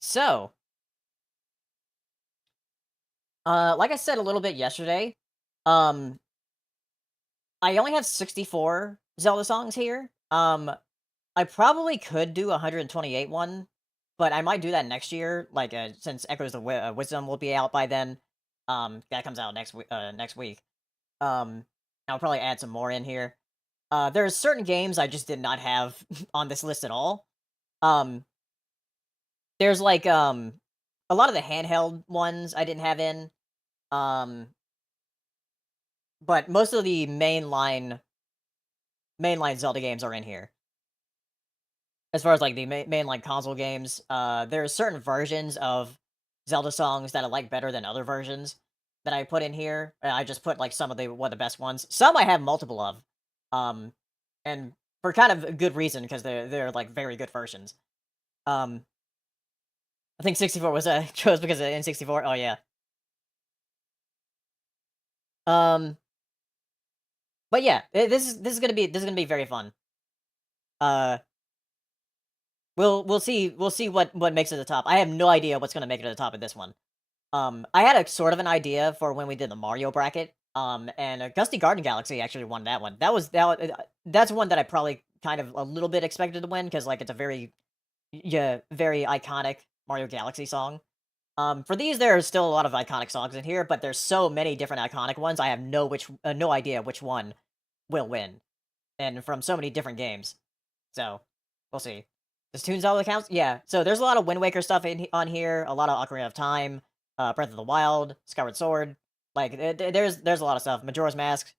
So, like I said a little bit yesterday, um, I only have 64 Zelda songs here. I probably could do 128 one, but I might do that next year. Like, since Echoes of Wisdom will be out by then. That comes out next week. Next week. Um, I'll probably add some more in here. There's certain games I just did not have on this list at all. Um, there's like a lot of the handheld ones I didn't have in. Um, But most of the mainline Zelda games are in here. As far as like the mainline console games, there are certain versions of Zelda songs that I like better than other versions that I put in here. I just put like some of the one of the best ones. Some I have multiple of, um, and for kind of a good reason because they're like very good versions. Um, I think 64 was chose because of N64. Oh yeah. Um, but yeah, this is gonna be very fun. Uh, we'll see what makes it to the top. I have no idea what's gonna make it to the top of this one. I had a sort of an idea for when we did the Mario bracket. And Gusty Garden Galaxy actually won that one. That's one that I probably kind of a little bit expected to win because like it's a very iconic Mario Galaxy song. For these there are still a lot of iconic songs in here, but there's so many different iconic ones. I have no idea which one will win, and from so many different games. So we'll see. Does Toon Zelda count? Yeah. So there's a lot of Wind Waker stuff on here. A lot of Ocarina of Time, Breath of the Wild, Skyward Sword. Like there's a lot of stuff. Majora's Mask.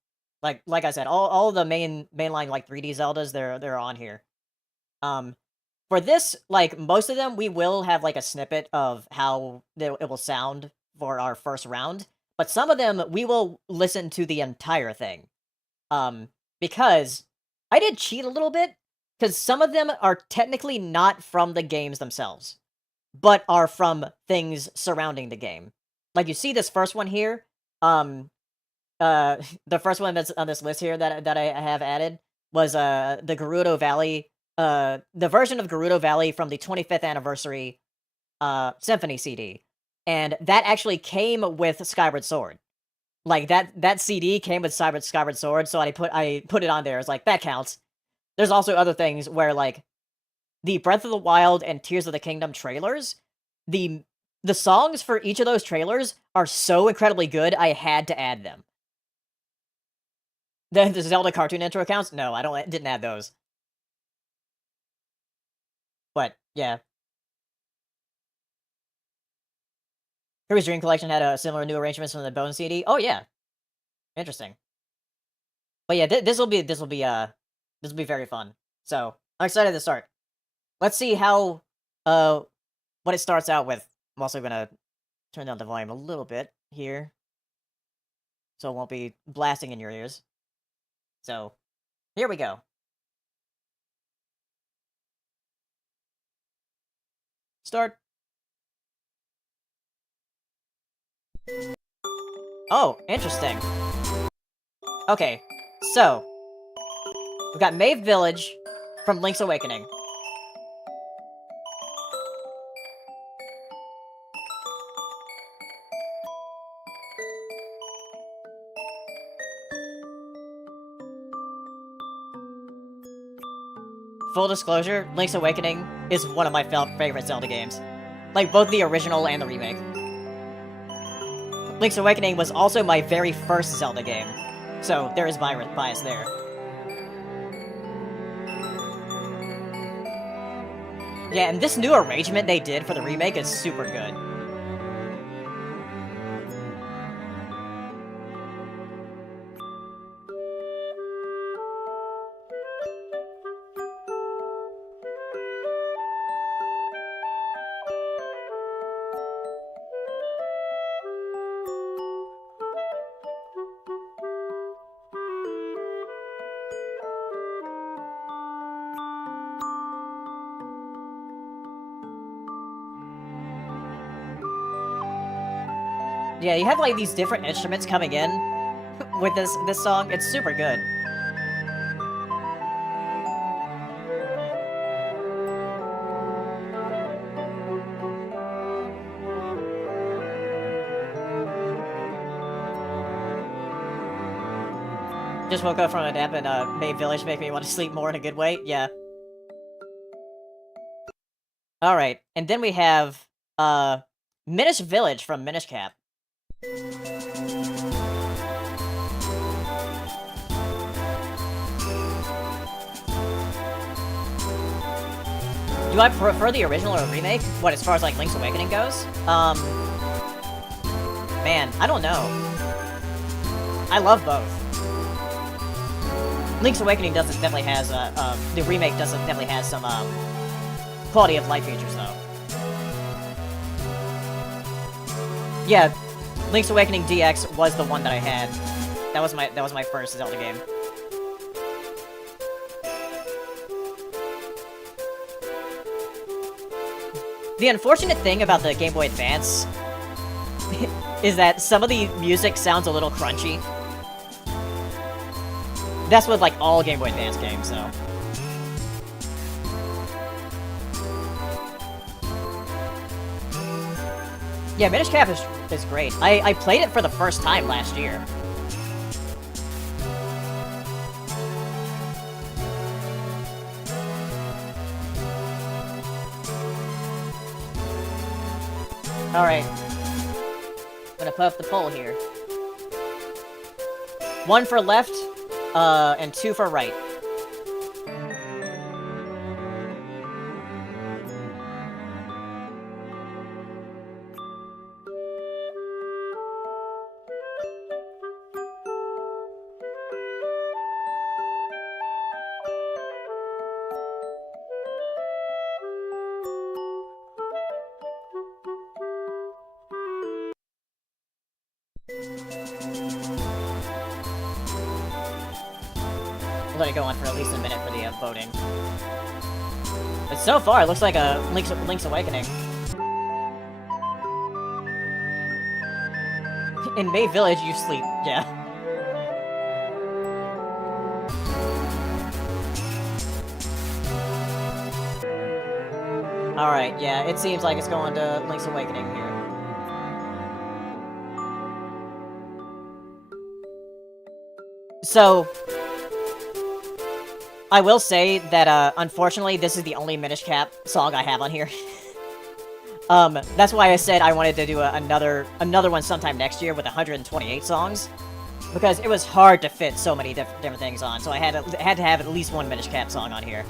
Like I said, all the mainline like 3D Zeldas they're on here. Um, for this, like most of them, we will have like a snippet of how it will sound for our first round. But some of them we will listen to the entire thing. Um, because I did cheat a little bit, because some of them are technically not from the games themselves, but are from things surrounding the game. Like you see this first one here, um, the first one that's on this list here that I have added was the Gerudo Valley, the version of Gerudo Valley from the 25th anniversary Symphony CD, and that actually came with Skyward Sword. Like that CD came with Skyward Sword, so I put it on there. It's like that counts. There's also other things where like the Breath of the Wild and Tears of the Kingdom trailers, the the songs for each of those trailers are so incredibly good. I had to add them. The Zelda cartoon intro counts? No, didn't add those. But yeah, Kirby's Dream Collection had a similar new arrangements from the Bone CD. Oh yeah, interesting. But yeah, this will be very fun. So I'm excited to start. Let's see how uh what it starts out with. I'm also gonna turn down the volume a little bit here, so it won't be blasting in your ears. So here we go. Start. Oh, interesting. Okay, so we've got Maeve Village from Link's Awakening. Full disclosure, Link's Awakening is one of my favorite Zelda games. Like both the original and the remake. Link's Awakening was also my very first Zelda game, so there is bias there. Yeah, and this new arrangement they did for the remake is super good. Yeah, you have like these different instruments coming in with this song. It's super good. Just woke up from a nap and made Village make me want to sleep more in a good way. Yeah. All right, and then we have Minish Village from Minish Cap. Do I prefer the original or remake? What, as far as like Link's Awakening goes? Man, I don't know. I love both. Link's Awakening definitely has the remake definitely has some quality of life features though. Yeah, Link's Awakening DX was the one that I had. That was my first Zelda game. The unfortunate thing about the Game Boy Advance is that some of the music sounds a little crunchy. That's with like all Game Boy Advance games, so. Yeah, Minish Cap is great. I played it for the first time last year. Alright. I'm gonna put up the poll here. 1 for left, and 2 for right. Let it go on for at least a minute for the voting. But so far, it looks like a Link's Awakening. In May Village, you sleep. Yeah. Alright, yeah, it seems like it's going to Link's Awakening here. So, I will say that, unfortunately, this is the only Minish Cap song I have on here. That's why I said I wanted to do another one sometime next year with 128 songs. Because it was hard to fit so many different things on, so I had to have at least one Minish Cap song on here.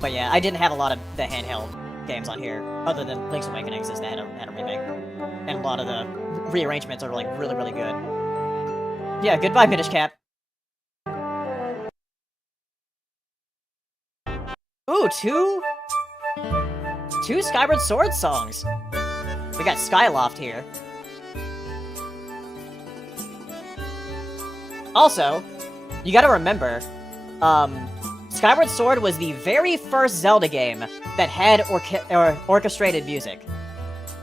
But yeah, I didn't have a lot of the handheld games on here, other than Link's Awakening, since they had a remake. And a lot of the rearrangements are, like, really, really good. Yeah, goodbye, Minish Cap. Ooh, two Skyward Sword songs. We got Skyloft here. Also, you gotta remember, Skyward Sword was the very first Zelda game that had orchestrated music.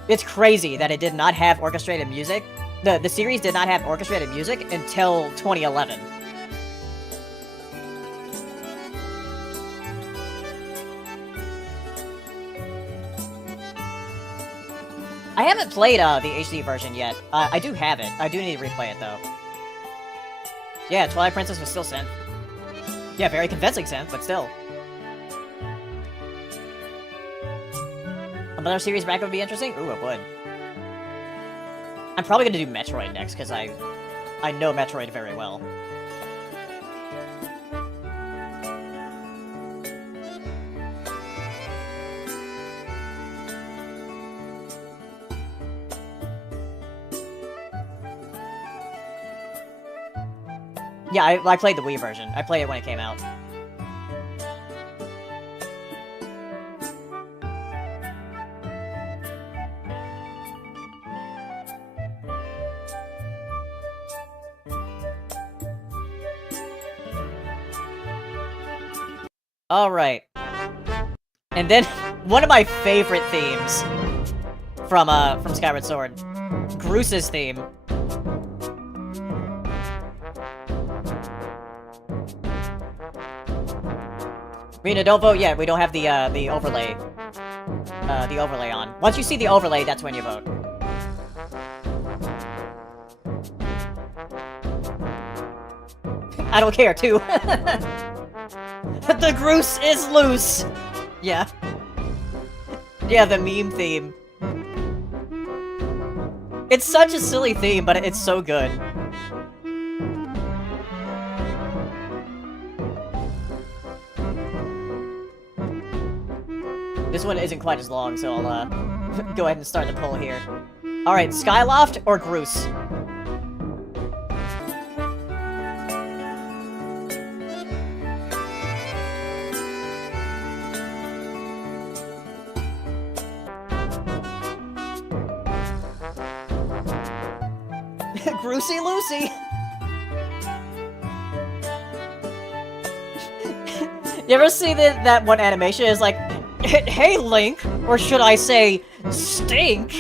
It's crazy that it did not have orchestrated music. The series did not have orchestrated music until 2011. I haven't played the HD version yet. I do have it. I do need to replay it though. Yeah, Twilight Princess was still synth. Yeah, very convincing synth, but still. Another series bracket would be interesting? Ooh, it would. I'm probably gonna do Metroid next, because I know Metroid very well. Yeah, I played the Wii version. I played it when it came out. Alright. And then, one of my favorite themes from Skyward Sword. Groos's theme. Rena, don't vote yet. We don't have the overlay. The overlay on. Once you see the overlay, that's when you vote. I don't care, too. The Groose is loose! Yeah. Yeah, the meme theme. It's such a silly theme, but it's so good. This one isn't quite as long, so I'll, go ahead and start the poll here. Alright, Skyloft or Groose? Groosey Lucy! You ever see that one animation is like, hey Link, or should I say, Stink?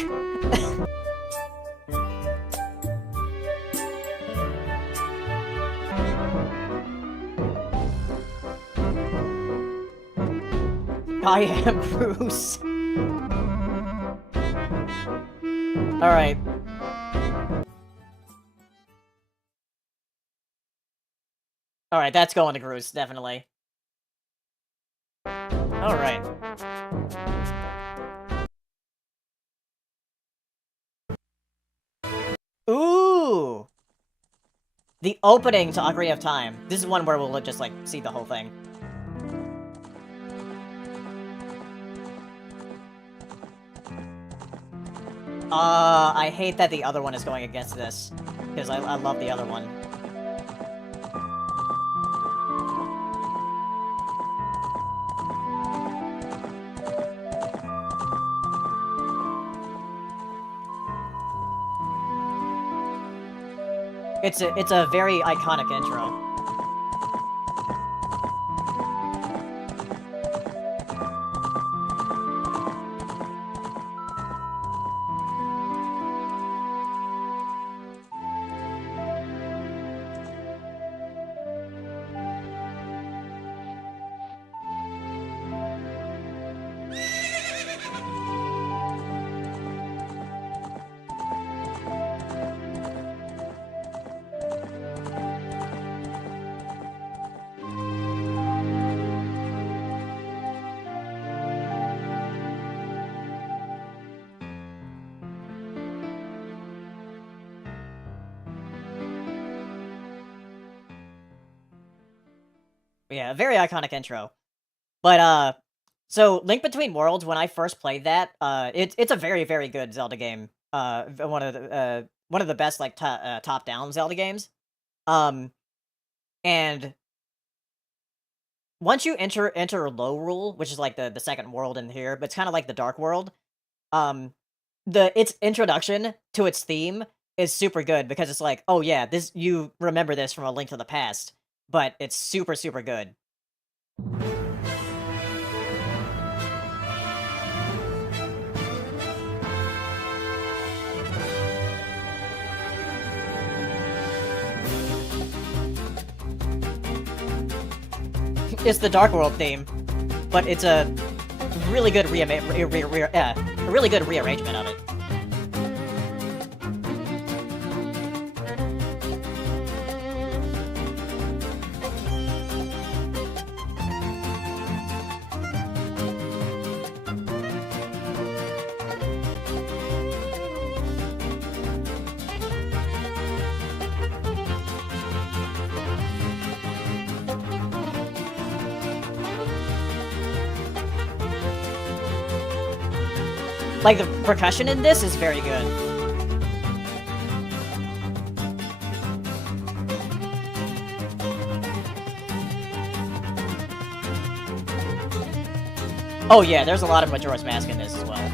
I am Bruce. Alright. Alright, that's going to Groose, definitely. Alright. Ooh! The opening to Ocarina of Time. This is one where we'll just, like, see the whole thing. I hate that the other one is going against this, because I love the other one. It's a very iconic intro. Yeah, very iconic intro. But, so Link Between Worlds, when I first played that, it's a very, very good Zelda game. One of the best, like, top-down Zelda games. And once you enter Lorule, which is, like, the second world in here, but it's kinda like the Dark World, its introduction to its theme is super good, because it's like, oh yeah, you remember this from A Link to the Past, but it's super, super good. It's the Dark World theme, but it's a really good rearrangement of it. Like, the percussion in this is very good. Oh yeah, there's a lot of Majora's Mask in this as well.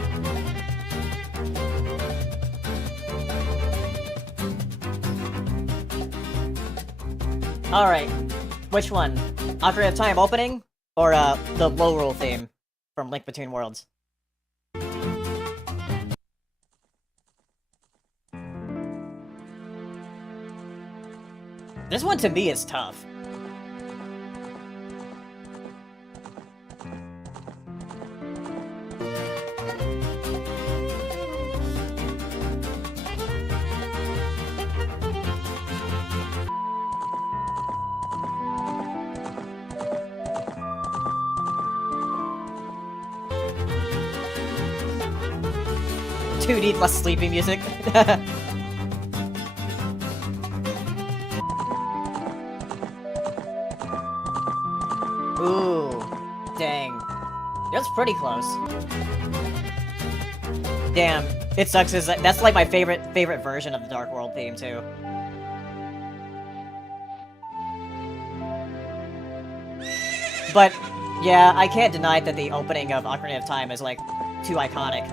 Alright, which one? Ocarina of Time opening? Or, the Lorule theme from Link Between Worlds? This one, to me, is tough. 2D plus sleeping music. Ooh, dang. That's pretty close. Damn, it sucks. That's like my favorite version of the Dark World theme too. But yeah, I can't deny that the opening of Ocarina of Time is like too iconic.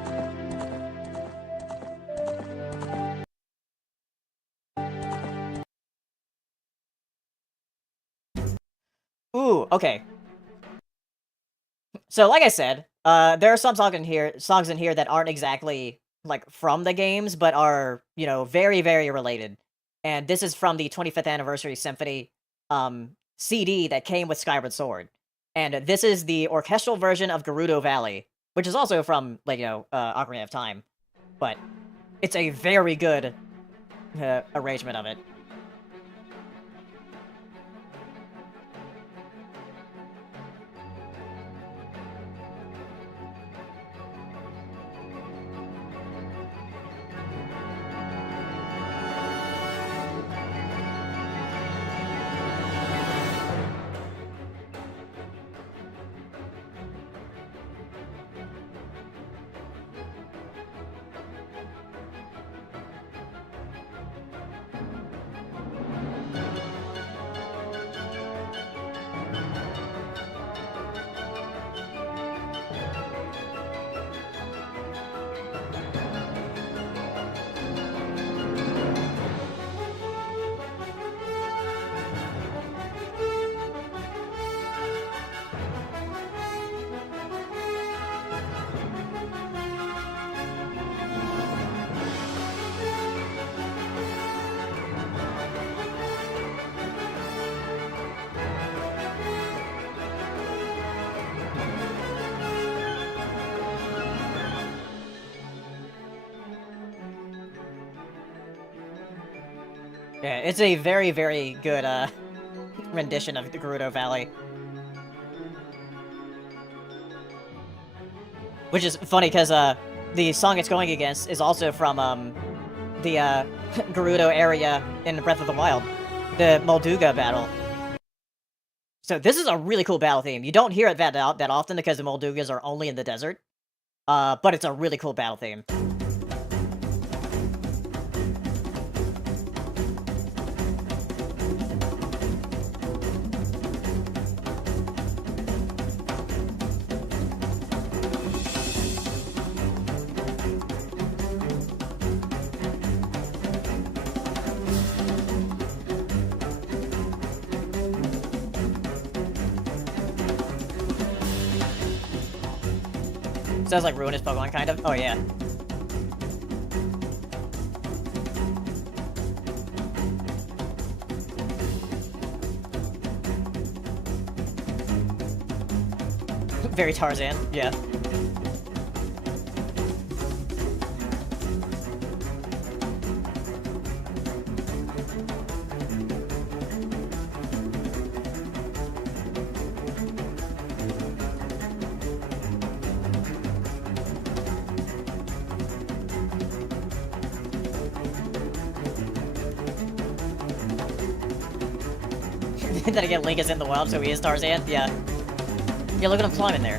Ooh, okay. So, like I said, there are some songs in here that aren't exactly like from the games, but are, you know, very, very related. And this is from the 25th Anniversary Symphony CD that came with Skyward Sword. And this is the orchestral version of Gerudo Valley, which is also from, like, you know, Ocarina of Time. But it's a very good arrangement of it. Yeah, it's a very, very good rendition of the Gerudo Valley. Which is funny, because the song it's going against is also from the Gerudo area in Breath of the Wild. The Molduga battle. So this is a really cool battle theme. You don't hear it that often because the Moldugas are only in the desert. But it's a really cool battle theme. Sounds like Ruinous Pokemon, kind of. Oh, yeah. Very Tarzan, yeah. Then again, Link is in the wild, so he is Tarzan. Yeah. Yeah, look at him climbing there.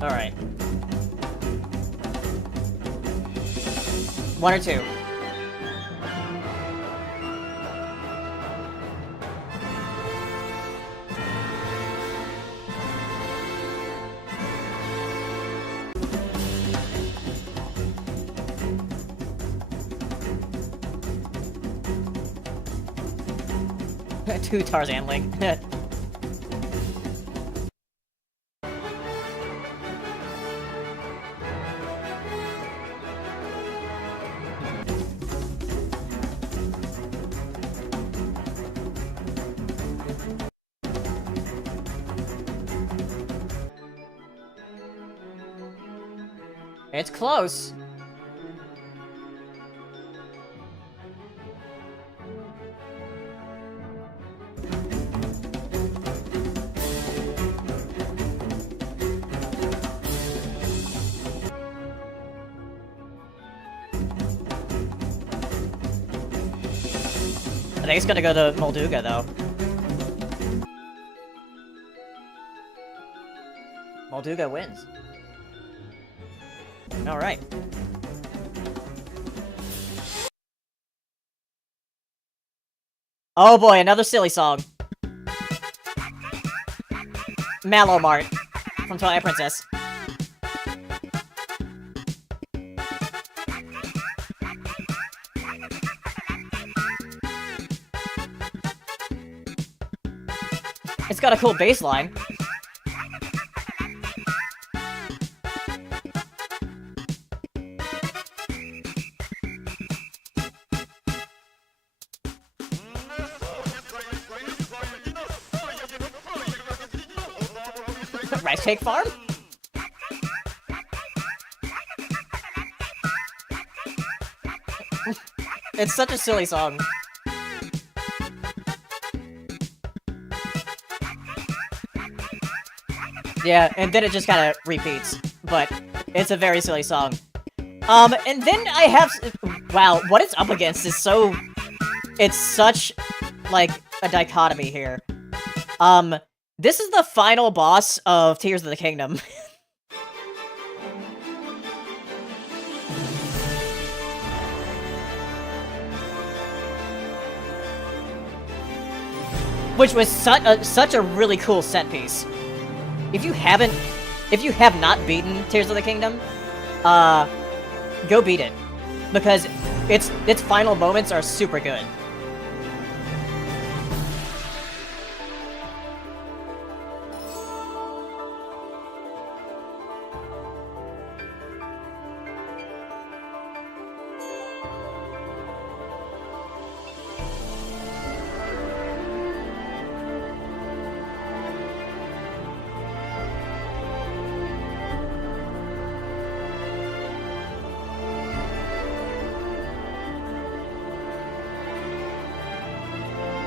Alright. 1 or 2. Two Tarzan Link. It's close. I think it's gonna go to Molduga, though. Molduga wins. Alright. Oh boy, another silly song. Mallow Mart from Twilight Princess. It's got a cool bass line. Rice Cake Farm? It's such a silly song. Yeah, and then it just kind of repeats, but it's a very silly song. And then I have... Wow, what it's up against is so... It's such, like, a dichotomy here. This is the final boss of Tears of the Kingdom. Which was such a really cool set piece. If you have not beaten Tears of the Kingdom, go beat it. Because its final moments are super good.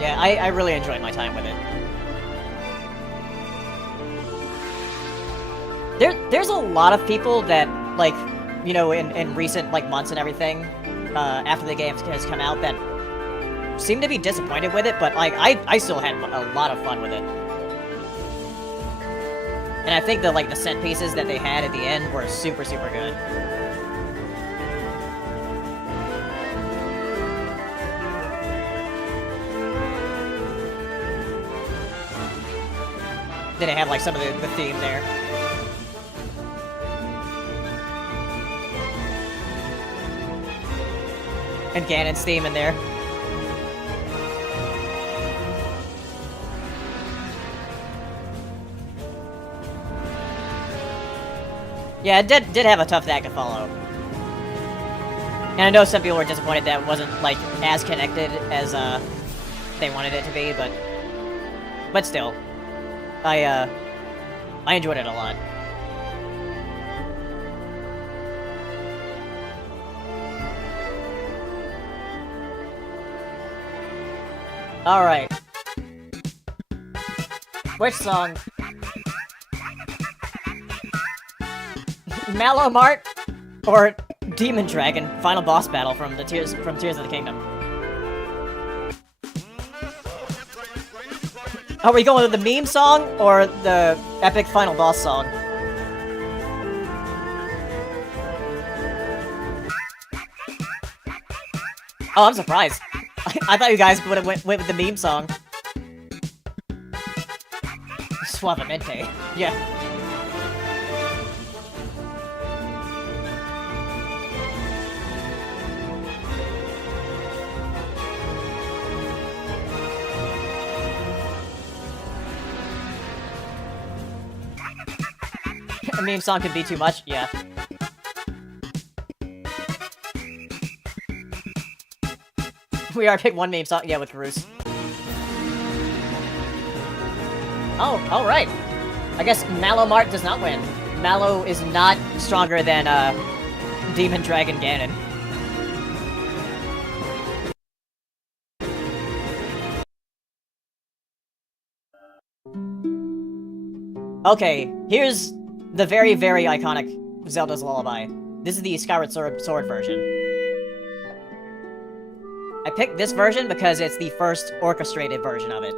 Yeah, I really enjoyed my time with it. There's a lot of people that, like, you know, in recent, like, months and everything, after the game has come out, that seem to be disappointed with it, but, like, I still had a lot of fun with it. And I think the set pieces that they had at the end were super, super good. Did it have, like, some of the theme there? And Ganon's theme in there. Yeah, it did have a tough act to follow. And I know some people were disappointed that it wasn't, like, as connected as, they wanted it to be, but still. I enjoyed it a lot. Alright. Which song? Mallow Mart or Demon Dragon final boss battle from Tears of the Kingdom? Are we going with the meme song or the epic final boss song? Oh, I'm surprised. I thought you guys would have went with the meme song. Suavemente. Yeah. A meme song could be too much? Yeah. We are pick one meme song, yeah, with Roos. Oh, alright. I guess Mallow Mart does not win. Mallow is not stronger than, Demon Dragon Ganon. Okay, here's the very, very iconic Zelda's Lullaby. This is the Skyward Sword version. I picked this version because it's the first orchestrated version of it.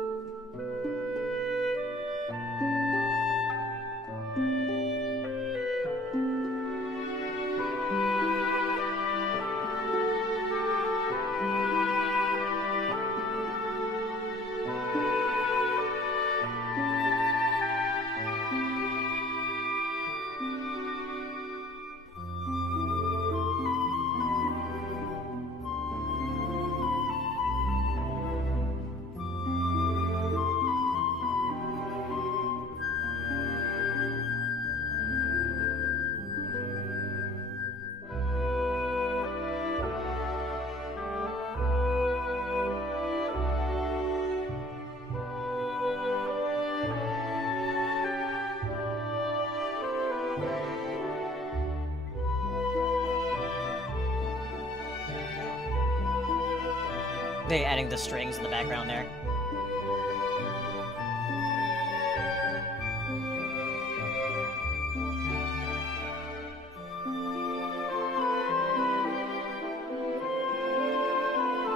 They adding the strings in the background there.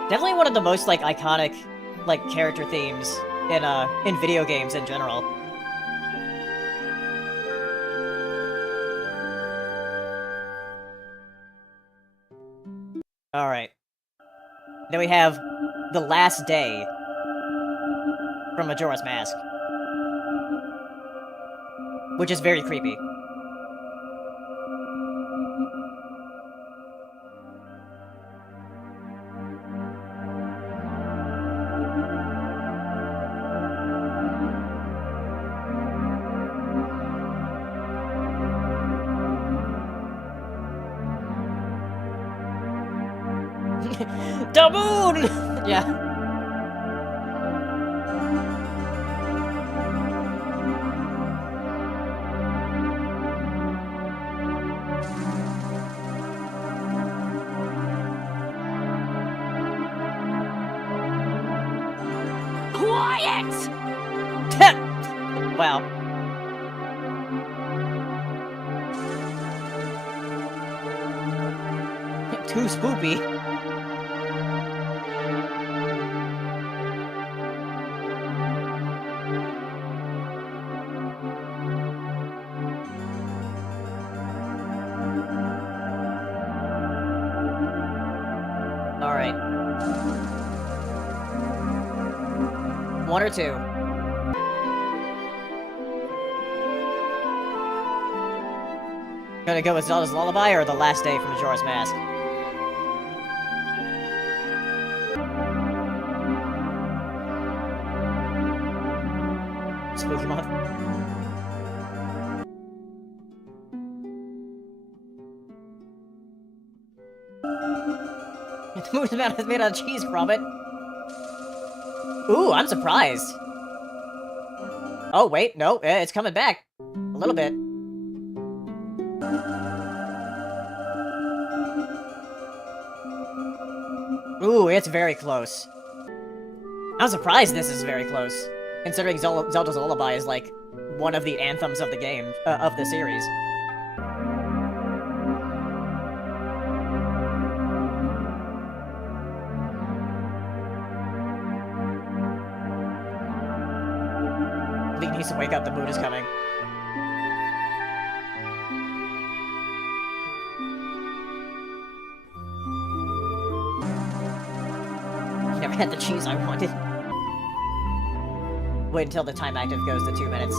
Definitely one of the most, like, iconic, like, character themes in video games in general. Alright. Then we have The Last Day from Majora's Mask, which is very creepy. The moon! Yeah. Quiet! Wow. Too spoopy. Alright. One or two. Gonna go with Zelda's Lullaby or The Last Day from Majora's Mask? Spooky month. The moon is made out of cheese, Gromit. Ooh, I'm surprised. Oh, wait, no, it's coming back. A little bit. Ooh, it's very close. I'm surprised this is very close, considering Zelda's Lullaby is, like, one of the anthems of the game, of the series. Link needs to wake up, the moon is coming. Never had the cheese I wanted. Wait until the time active goes to 2 minutes.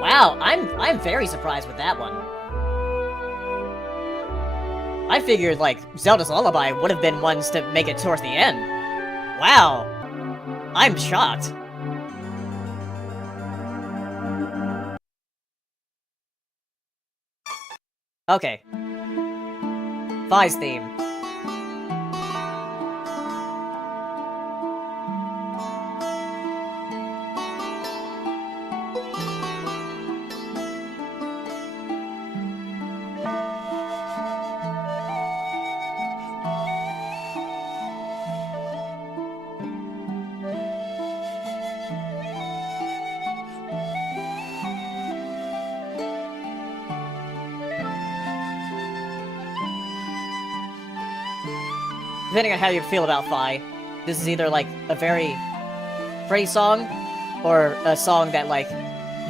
Wow, I'm very surprised with that one. I figured, like, Zelda's Lullaby would have been ones to make it towards the end. Wow. I'm shocked. Okay. Fi's theme. depending on how you feel about Fi, this is either, like, a very pretty song, or a song that, like,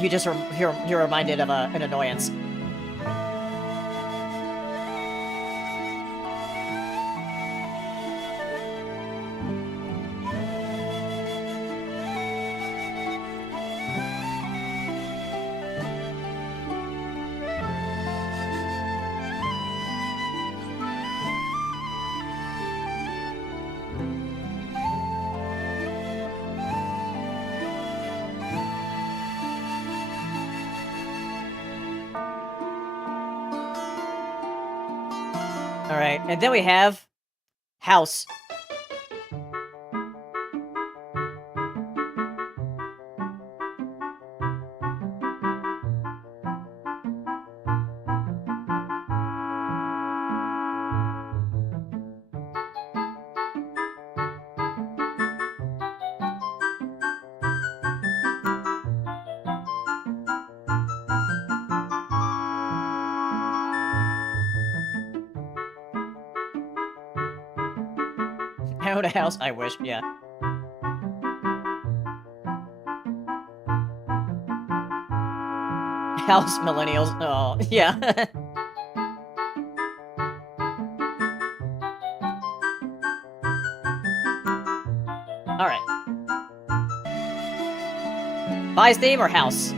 you're reminded of an annoyance. Alright, and then we have House. I own a house, I wish, yeah. House millennials, oh, yeah. Alright. Fi's theme or House?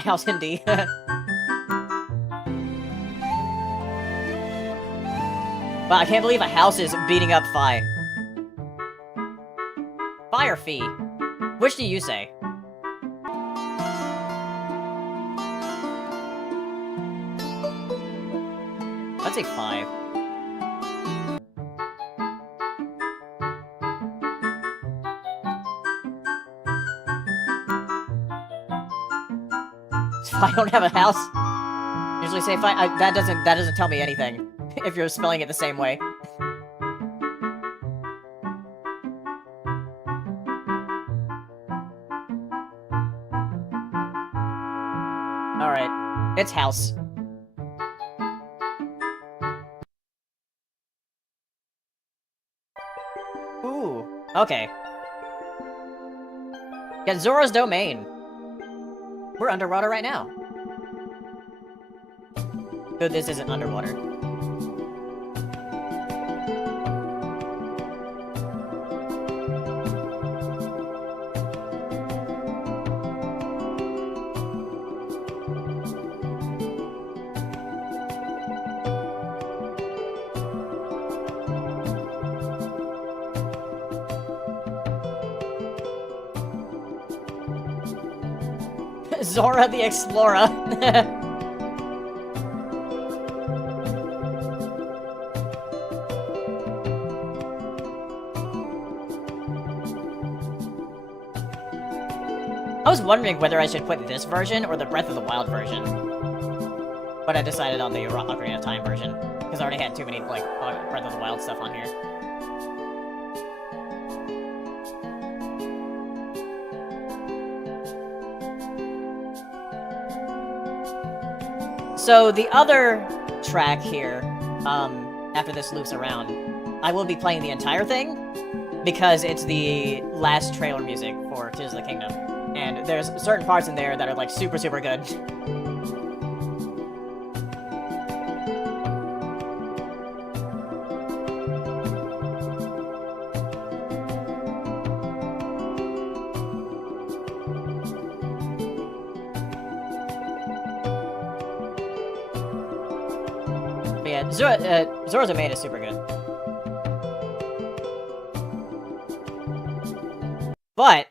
House Hindi. Wow, I can't believe a house is beating up Fi. Fi or Fee? Which do you say? I'd say 5. I don't have a house. Usually say fine. That doesn't tell me anything. If you're spelling it the same way. All right, it's House. Ooh, okay. Get Zora's Domain. We're underwater right now. Good, this isn't underwater. Zora the Explorer. I was wondering whether I should put this version or the Breath of the Wild version. But I decided on the Ocarina of Time version. Because I already had too many, like, Breath of the Wild stuff on here. So, the other track here, after this loops around, I will be playing the entire thing, because it's the last trailer music for Tears of the Kingdom. And there's certain parts in there that are, like, super, super good. But yeah, Zora's Domain is super good. But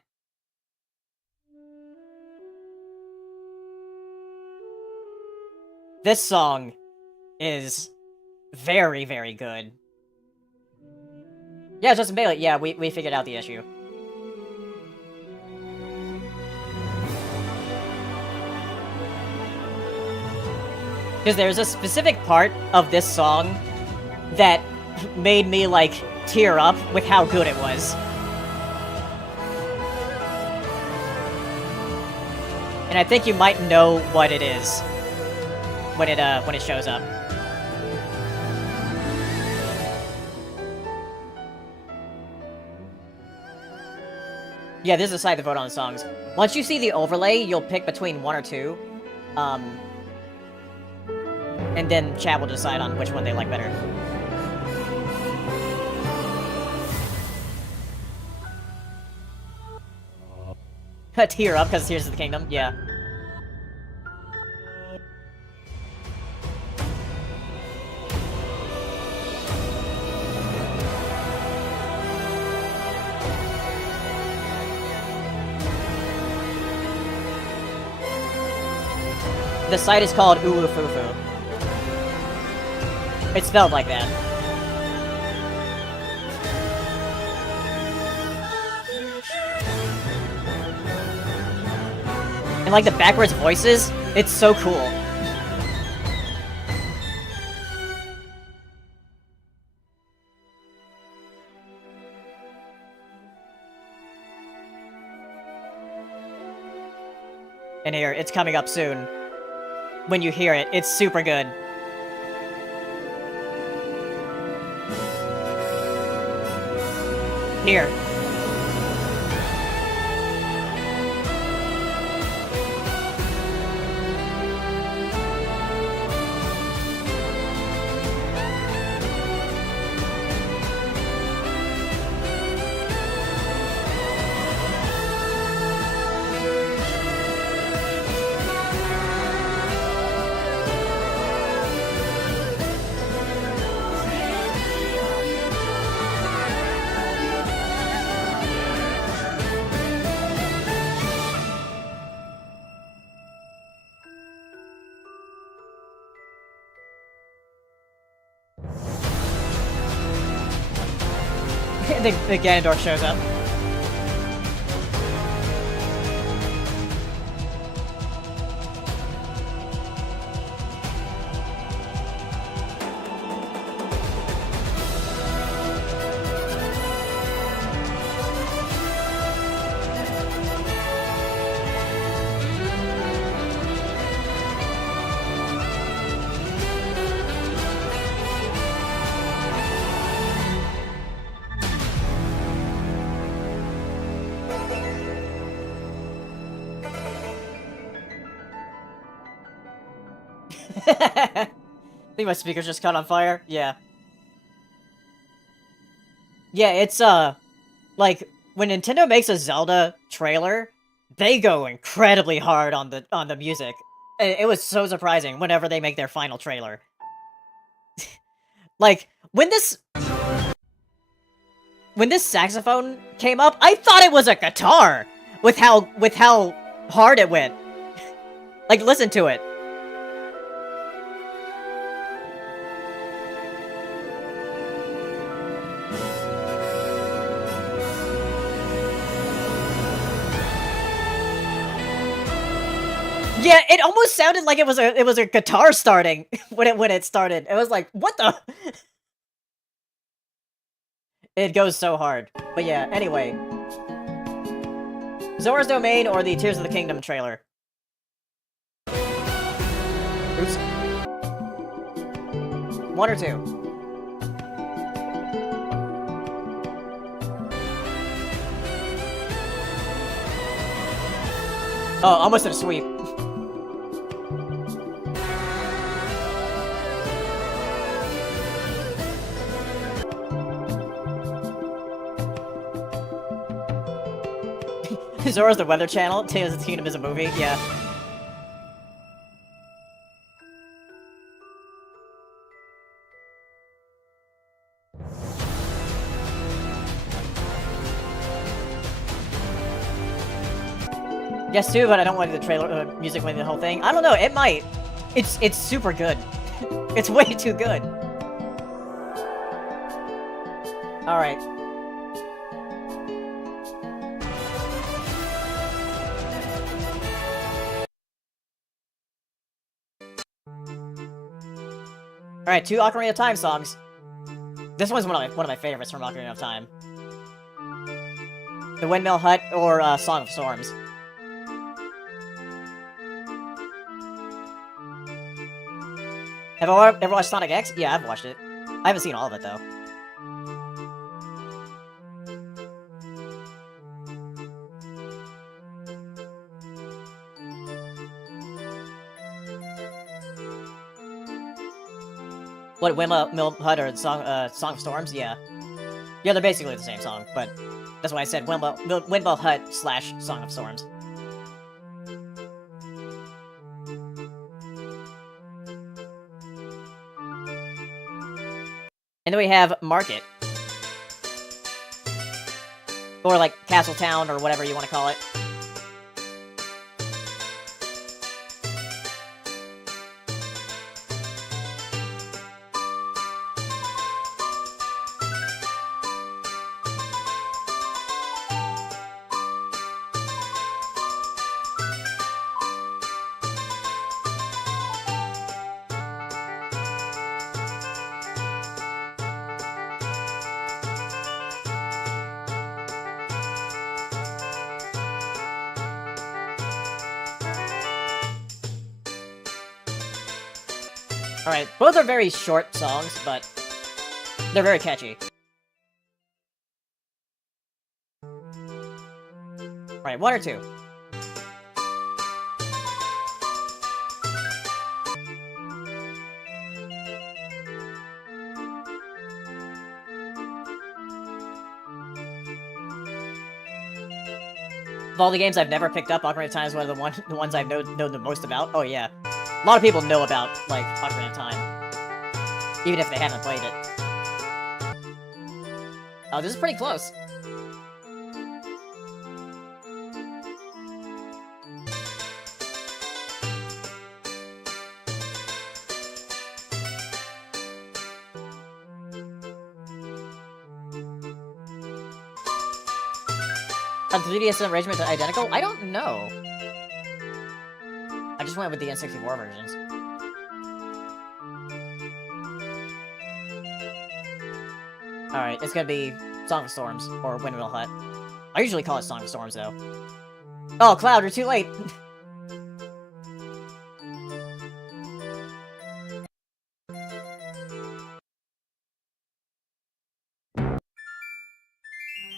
this song is very, very good. Yeah, Justin Bailey. Yeah, we figured out the issue. Because there's a specific part of this song that made me, like, tear up with how good it was. And I think you might know what it is when it shows up. Yeah, this is a site to vote on the songs. Once you see the overlay, you'll pick between one or two. And then chat will decide on which one they like better. Tear up because Tears of the Kingdom, yeah. The site is called Uwufufu. It's spelled like that. And like the backwards voices, it's so cool. And here, it's coming up soon. When you hear it, it's super good. Here. The Ganondorf shows up. I think my speaker's just caught on fire. Yeah. Yeah, it's, like, when Nintendo makes a Zelda trailer, they go incredibly hard on the music. It was so surprising whenever they make their final trailer. Like, when this saxophone came up, I thought it was a guitar! With how hard it went. Like, listen to it. Yeah, it almost sounded like it was a guitar starting when it started. It was like, what the? It goes so hard. But yeah, anyway. Zora's Domain or the Tears of the Kingdom trailer? Oops. One or two? Oh, almost a sweep. Zora's the Weather Channel. Tears of the Kingdom is a movie. Yeah. Yes, too, but I don't want the trailer music winning the whole thing. I don't know. It might. It's super good. It's way too good. All right. Alright, 2 Ocarina of Time songs. This one's one of my favorites from Ocarina of Time. The Windmill Hut or Song of Storms. Have I ever watched Sonic X? Yeah, I've watched it. I haven't seen all of it, though. What, Windmill Hut or Song of Storms? Yeah. Yeah, they're basically the same song, but that's why I said Windmill Hut / Song of Storms. And then we have Market. Or like Castle Town or whatever you want to call it. Alright, both are very short songs, but they're very catchy. Alright, 1 or 2? Of all the games I've never picked up, Ocarina of Time is one of the ones I've known the most about. Oh yeah. A lot of people know about, like, Ocarina of Time. Even if they haven't played it. Oh, this is pretty close. Are the 3DS arrangements identical? I don't know. I just went with the N64 versions. Alright, it's gonna be Song of Storms, or Windmill Hut. I usually call it Song of Storms, though. Oh, Cloud, you're too late!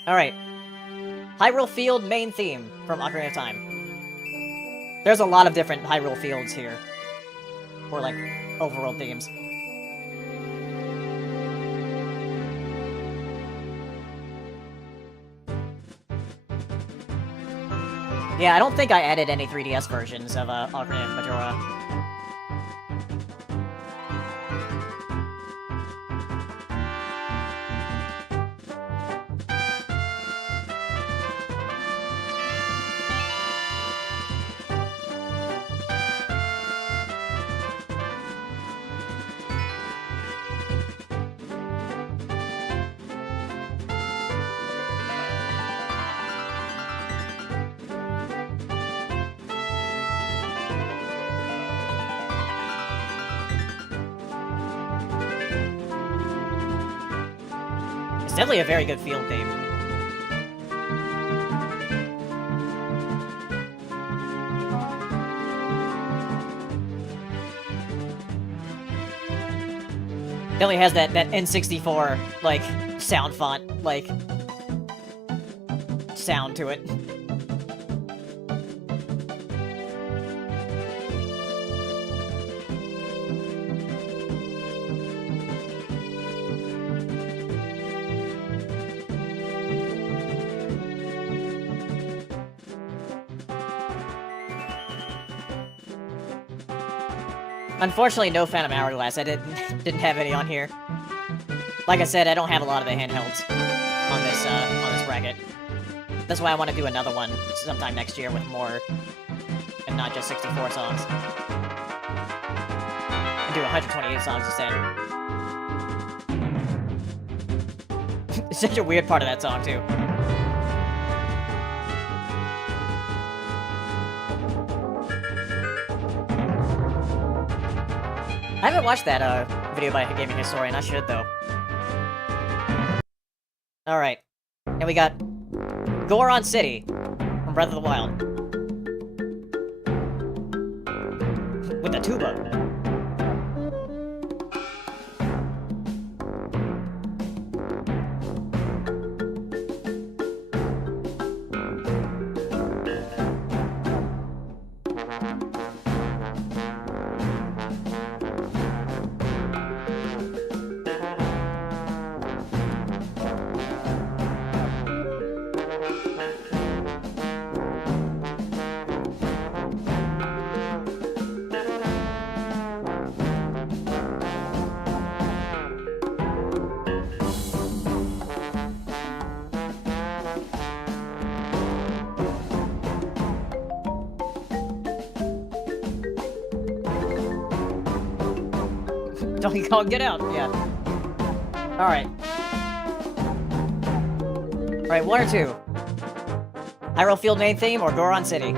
Alright. Hyrule Field main theme from Ocarina of Time. There's a lot of different Hyrule Fields here. Or, like, overworld themes. Yeah, I don't think I added any 3DS versions of Ocarina of Majora. It's definitely a very good field theme. Definitely has that N64, like, sound font, like, sound to it. Unfortunately, no Phantom Hourglass. I didn't have any on here. Like I said, I don't have a lot of the handhelds on this bracket. That's why I want to do another one sometime next year with more, and not just 64 songs. And do 128 songs instead. It's such a weird part of that song, too. I haven't watched that video by a gaming historian. I should, though. Alright. And we got Goron City from Breath of the Wild. With the tuba. 'Donkey Kong, get out! Yeah. Alright. Alright, 1 or 2. Hyrule Field main theme or Goron City?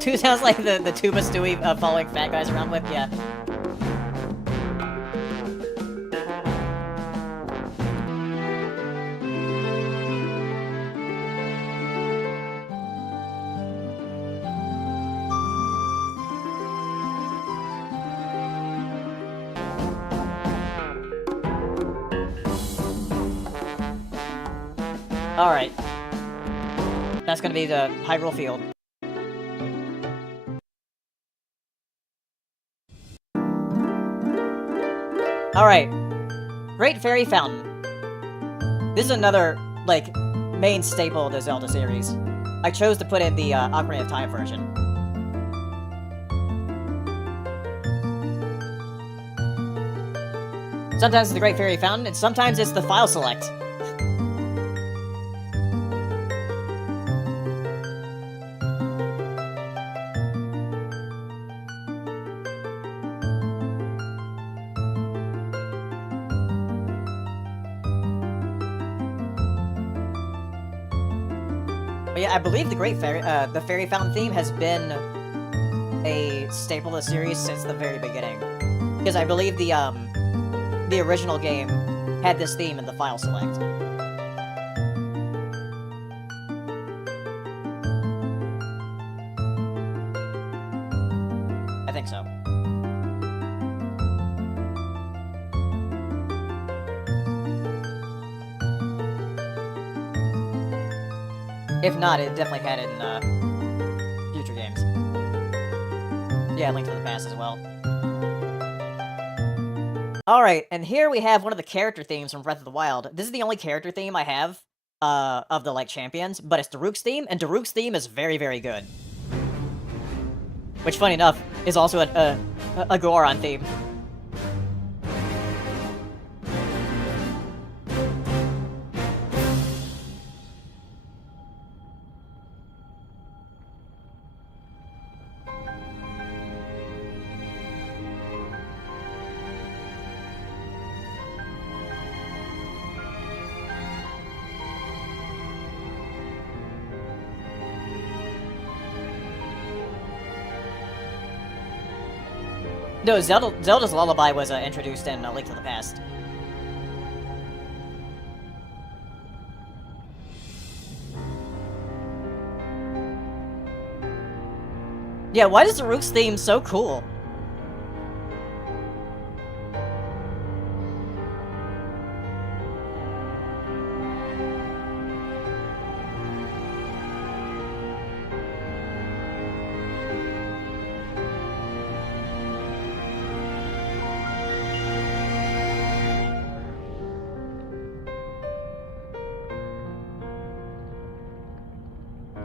Two sounds like the Tuba Stewie following fat guys around with, yeah. Alright. That's gonna be the Hyrule Field. Alright. Great Fairy Fountain. This is another, like, main staple of the Zelda series. I chose to put in the Ocarina of Time version. Sometimes it's the Great Fairy Fountain, and sometimes it's the File Select. But yeah, I believe the the Fairy Fountain theme has been a staple of the series since the very beginning. Because I believe the original game had this theme in the File Select. I think so. If not, it definitely had it in future games. Yeah, Link to the Past as well. Alright, and here we have one of the character themes from Breath of the Wild. This is the only character theme I have of the, like, champions, but it's Daruk's theme, and Daruk's theme is very, very good. Which, funny enough, is also a Goron theme. No, Zelda's Lullaby was introduced in Link to the Past. Yeah, why is Daruk's theme so cool?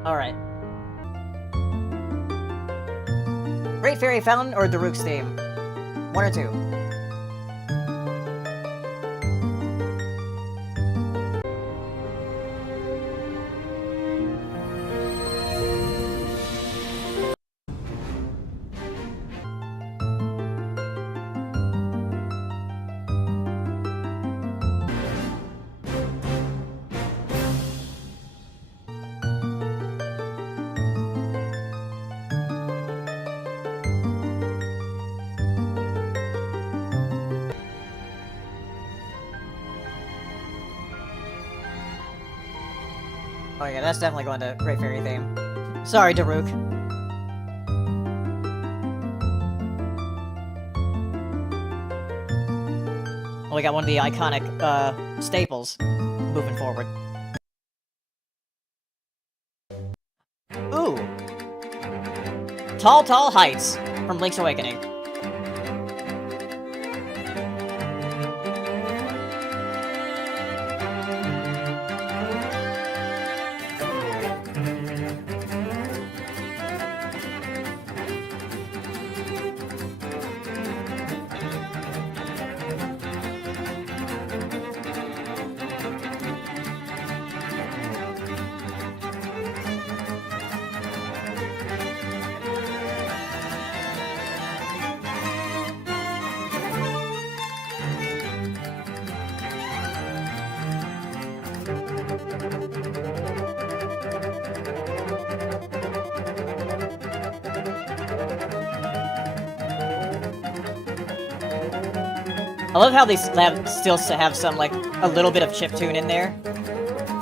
Alright. Great Fairy Fountain or Daruk's theme? 1 or 2. Oh yeah, that's definitely going to Great Fairy theme. Sorry, Daruk. Well, we got one of the iconic, staples moving forward. Ooh! Tall, Tall Heights from Link's Awakening. I love how they still have some, like, a little bit of chiptune in there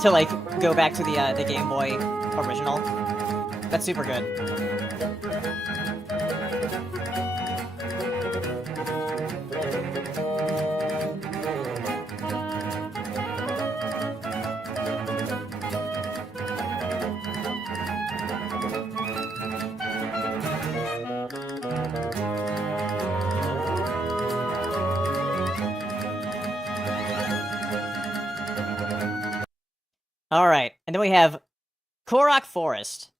to, like, go back to the Game Boy original. That's super good. Alright, and then we have Korok Forest.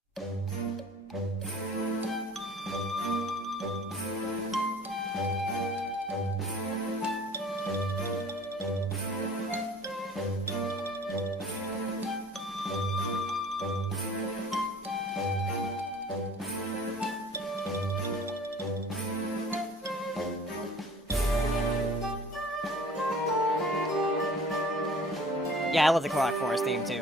Yeah, I love the Korok Forest theme, too.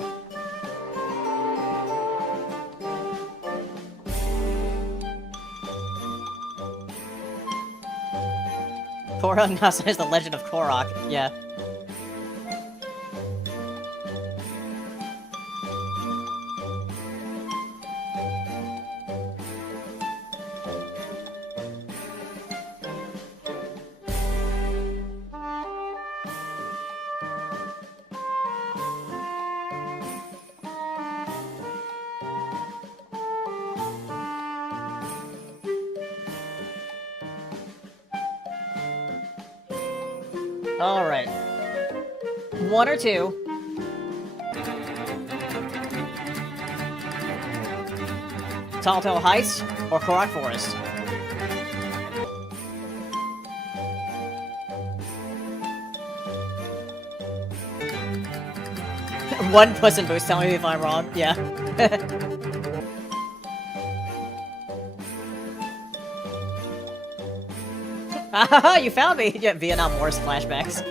Korra Nasa is the Legend of Korok, yeah. Alright. One or two. Tall Tall Heights or Korok Forest? One Puss in Boots, tell me if I'm wrong. Yeah. Haha, you found me! Yeah, Vietnam Wars flashbacks.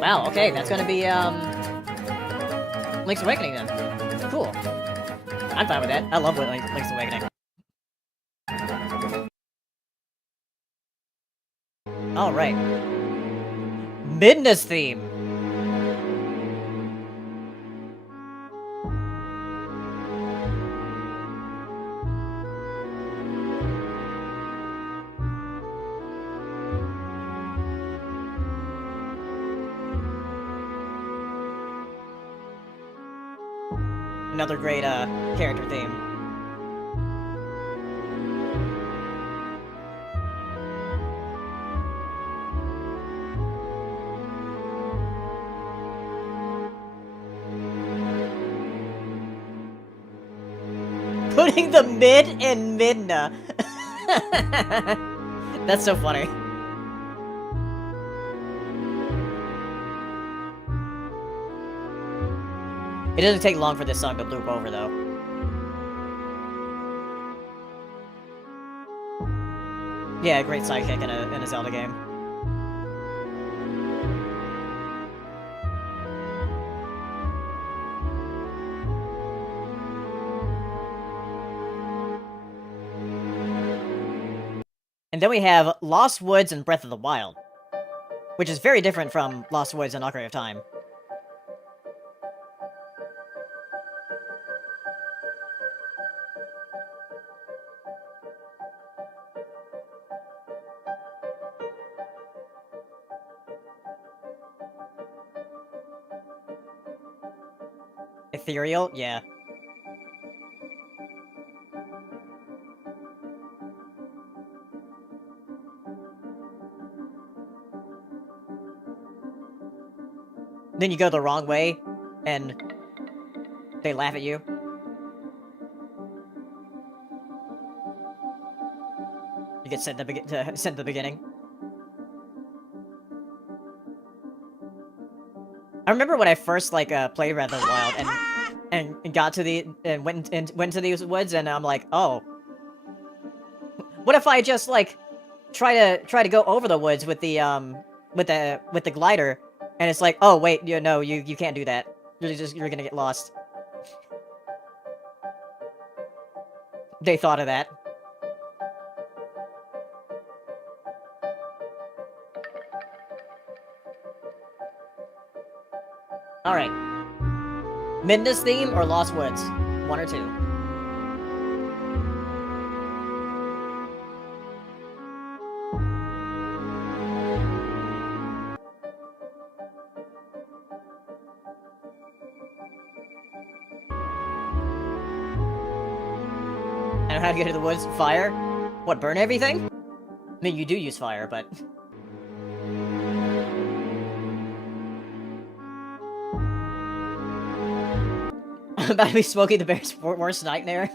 Wow, okay, that's gonna be, Link's Awakening then. Cool. I'm fine with that. I love Link's Awakening. Alright. Midna's theme! Another great, character theme. Putting the mid in Midna. That's so funny. It doesn't take long for this song to loop over, though. Yeah, great sidekick in a Zelda game. And then we have Lost Woods and Breath of the Wild, which is very different from Lost Woods and Ocarina of Time. Ethereal? Yeah. Then you go the wrong way, and they laugh at you. You get sent to the beginning. I remember when I first like played Breath of the Wild and got to the and went to these woods, and I'm like, oh, what if I just like try to go over the woods with the with the glider, and it's like, oh wait, you can't do that. You're gonna get lost. They thought of that. All right, Midna's theme or Lost Woods, one or two. And how to get to the woods? Fire? What, burn everything? I mean, you do use fire, but... About to be Smokey the Bear's worst nightmare?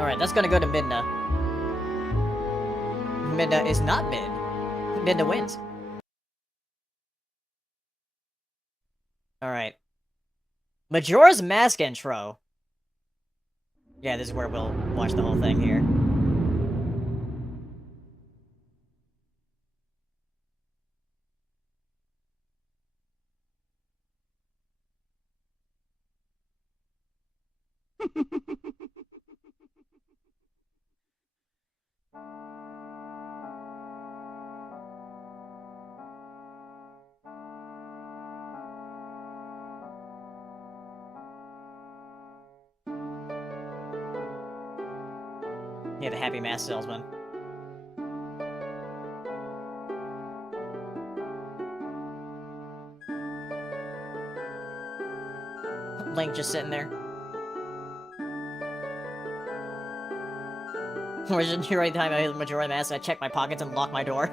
Alright, that's gonna go to Midna. Midna is not mid. Midna wins. Alright. Majora's Mask intro. Yeah, this is where we'll watch the whole thing here. Yeah, the Happy Mask Salesman. Link just sitting there. Where's the right time I hit the Majora's Mask, I check my pockets and lock my door.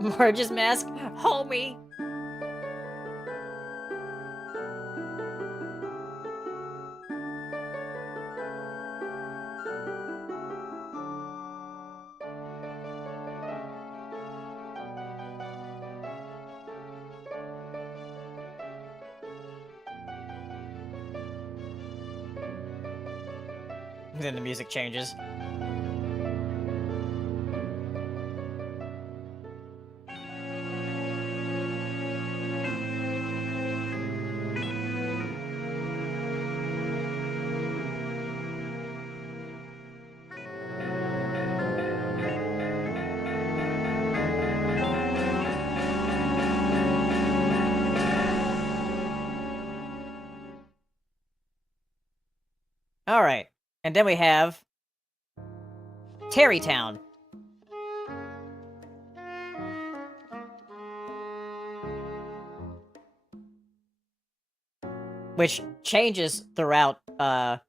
Marge's mask? Homie! Then the music changes. Alright. And then we have Terrytown. Which changes throughout Breath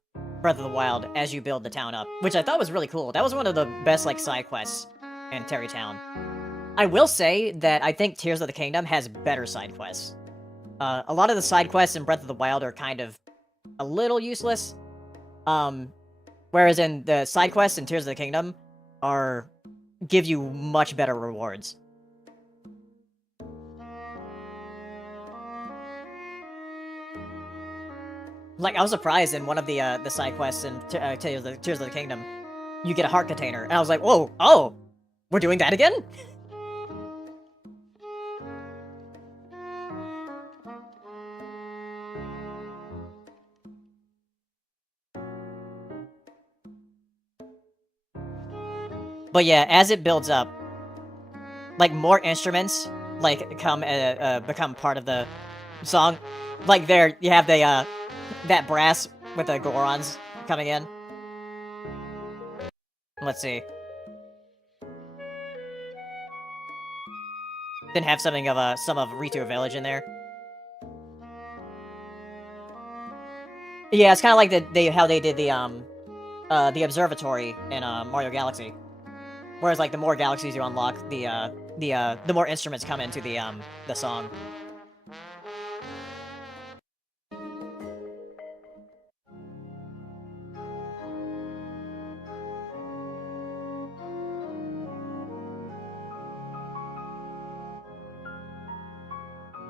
of the Wild as you build the town up, which I thought was really cool. That was one of the best like side quests in Terrytown. I will say that I think Tears of the Kingdom has better side quests. A lot of the side quests in Breath of the Wild are kind of a little useless. Whereas in the side quests in Tears of the Kingdom give you much better rewards. Like, I was surprised in one of the side quests in Tears of the Kingdom, you get a heart container, and I was like, whoa, oh, we're doing that again? But yeah, as it builds up, like, more instruments, like, become part of the song. Like, there, you have the, that brass with the Gorons coming in. Let's see. Then have something of, some of Ritu Village in there. Yeah, it's kind of like how they did the observatory in, Mario Galaxy. Whereas, like, the more galaxies you unlock, the more instruments come into the song.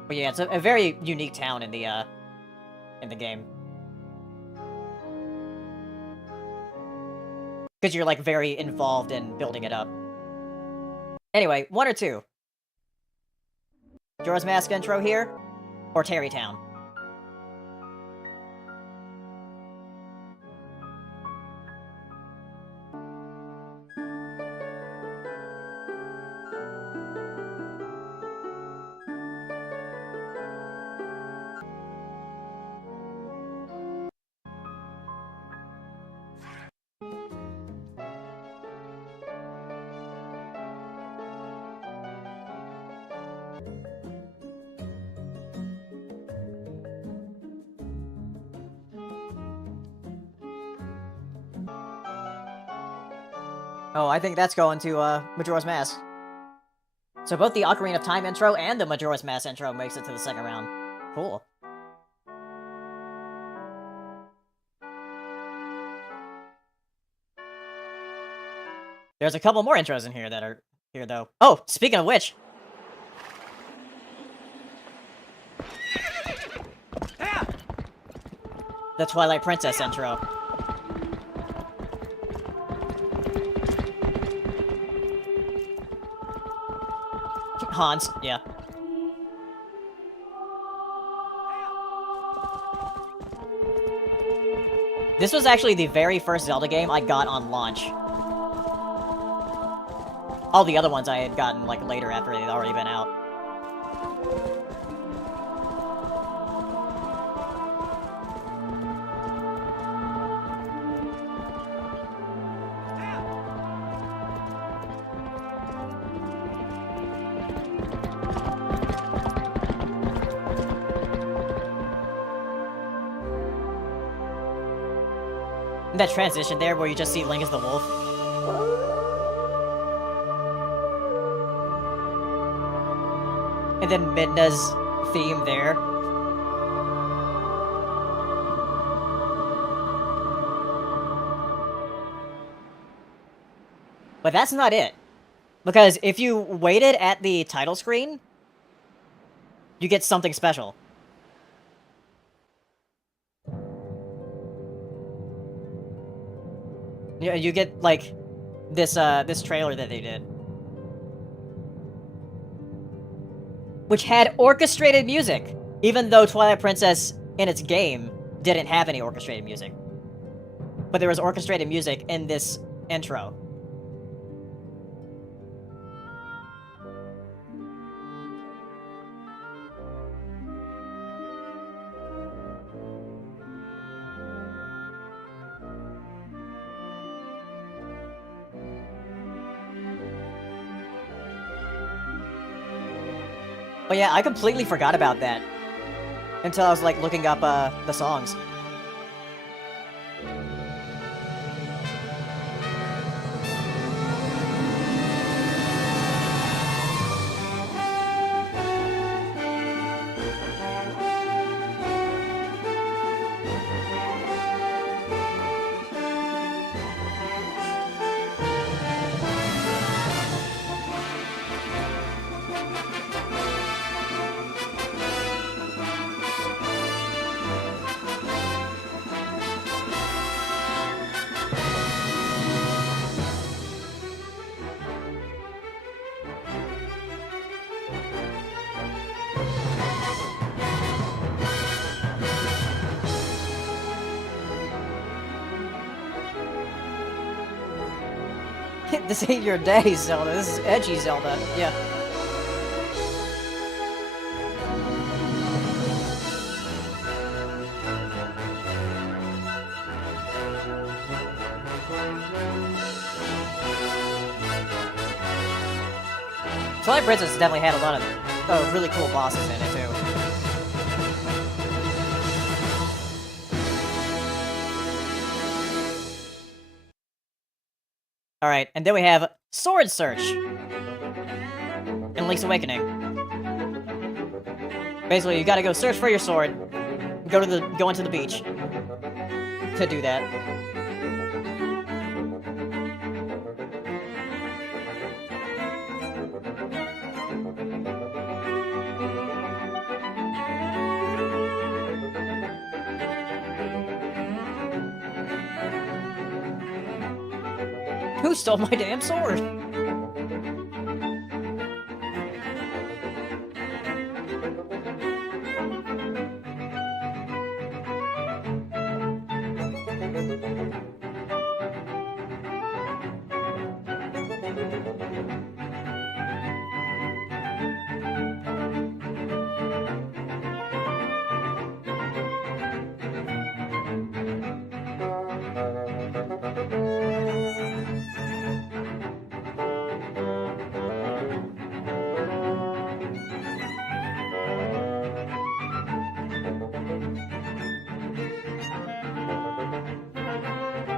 But yeah, it's a very unique town in the game. Because you're, like, very involved in building it up. Anyway, 1 or 2? Majora's Mask intro here? Or Terrytown? Oh, I think that's going to, Majora's Mask. So both the Ocarina of Time intro and the Majora's Mask intro makes it to the second round. Cool. There's a couple more intros in here that are here, though. Oh, speaking of which... the Twilight Princess intro. Hans, yeah. This was actually the very first Zelda game I got on launch. All the other ones I had gotten, like, later after they'd already been out. That transition there where you just see Link as the wolf. And then Midna's theme there. But that's not it. Because if you waited at the title screen, you get something special. You get, like, this trailer that they did. Which had orchestrated music! Even though Twilight Princess, in its game, didn't have any orchestrated music. But there was orchestrated music in this intro. But yeah, I completely forgot about that until I was like looking up the songs. This ain't your day, Zelda. This is edgy Zelda. Yeah. Twilight Princess definitely had a lot of really cool bosses in it, too. Alright, and then we have Sword Search in Link's Awakening. Basically, you gotta go search for your sword, go into the beach to do that. Who stole my damn sword?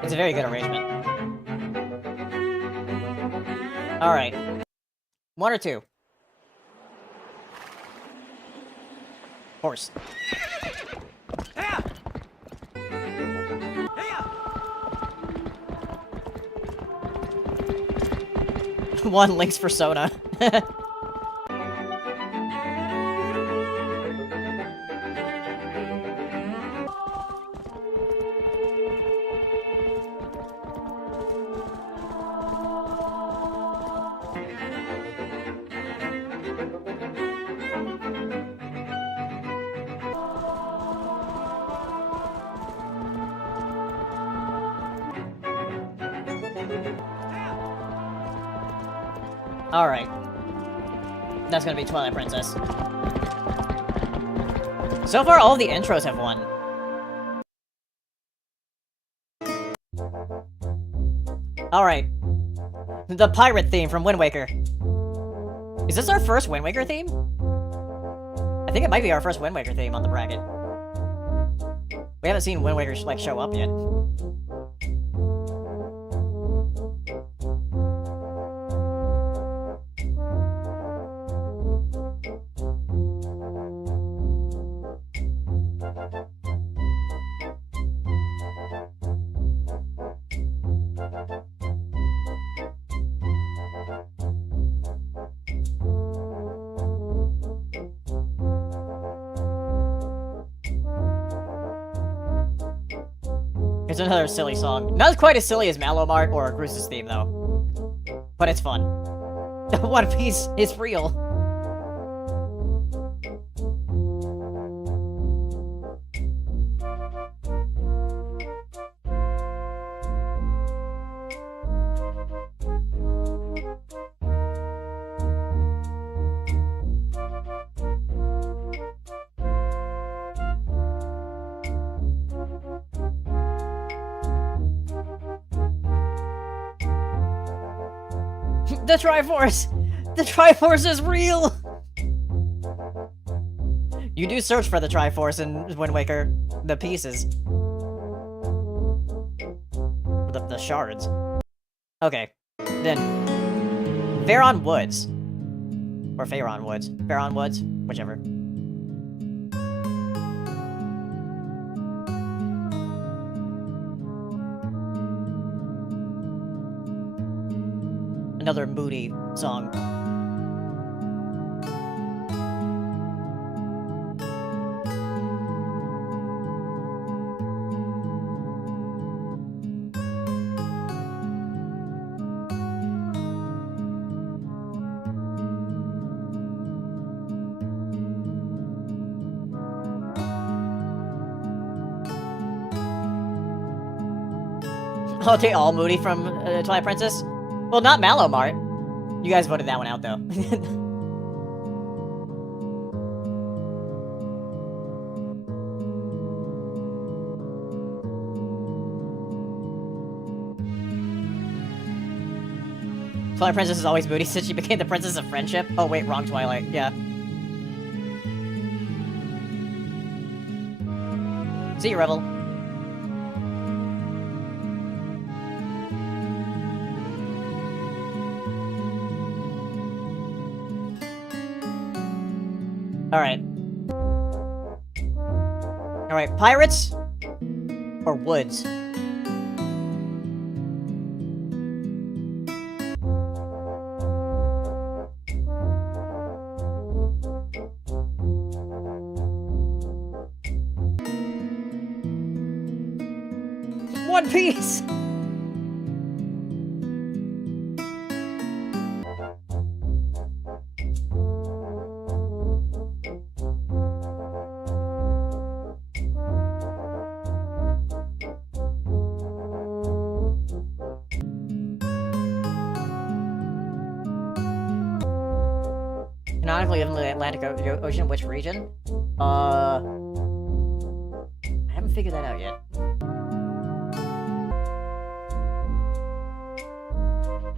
It's a very good arrangement. Alright. 1 or 2? Horse. One Link's persona. Alright. That's gonna be Twilight Princess. So far, all the intros have won. Alright. The pirate theme from Wind Waker. Is this our first Wind Waker theme? I think it might be our first Wind Waker theme on the bracket. We haven't seen Wind Waker, like, show up yet. Here's another silly song. Not quite as silly as Malomart or Groos's theme, though. But it's fun. One Piece is real. The Triforce! The Triforce is real! You do search for the Triforce in Wind Waker. The pieces. The shards. Okay. Then... Faron Woods. Or Faron Woods. Faron Woods? Whichever. Another moody song. Oh, they all moody from Twilight Princess? Well, not Mallow Mart. You guys voted that one out, though. Twilight Princess is always moody since she became the Princess of Friendship. Oh, wait, wrong Twilight. Yeah. See you, Revel. Alright. Alright, pirates? Or woods? One Piece! Canonically in the Atlantic Ocean, which region? I haven't figured that out yet.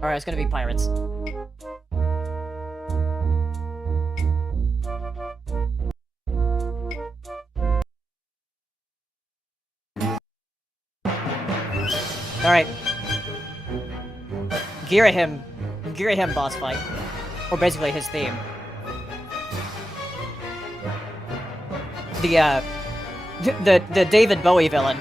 Alright, it's gonna be pirates. Alright. Girahim boss fight. Or basically his theme. The David Bowie villain.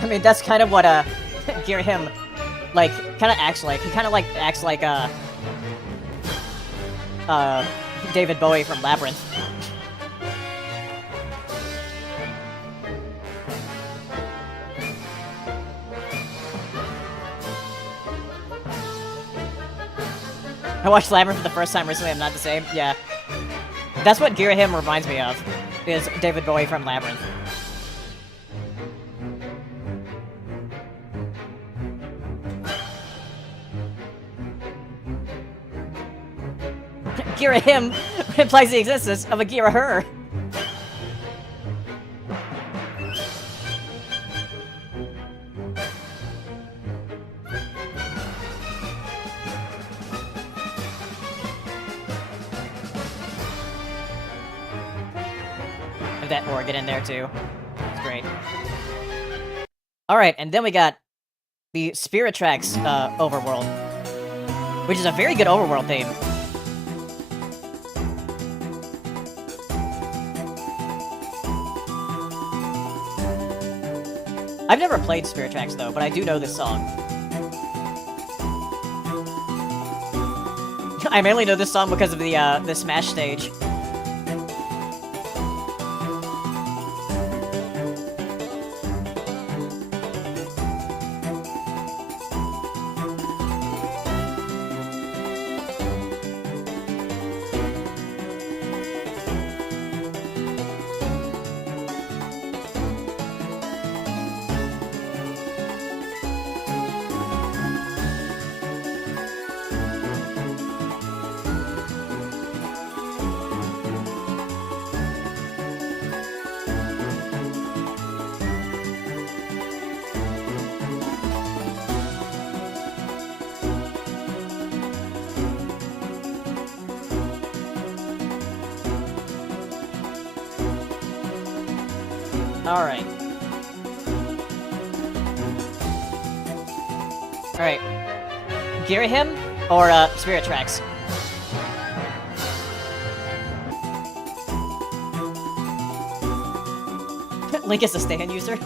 I mean, that's kind of what, Girahim, like, kind of acts like. He kind of, like, acts like, David Bowie from Labyrinth. I watched Labyrinth for the first time recently, I'm not the same. Yeah. That's what Girahim reminds me of, is David Bowie from Labyrinth. Girahim implies the existence of a Gira-her. Have that organ in there too. It's great. Alright, and then we got the Spirit Tracks overworld, which is a very good overworld theme. I've never played Spirit Tracks though, but I do know this song. I mainly know this song because of the Smash stage. Alright. Alright. Gear him, or, Spirit Tracks? Link is a stand user?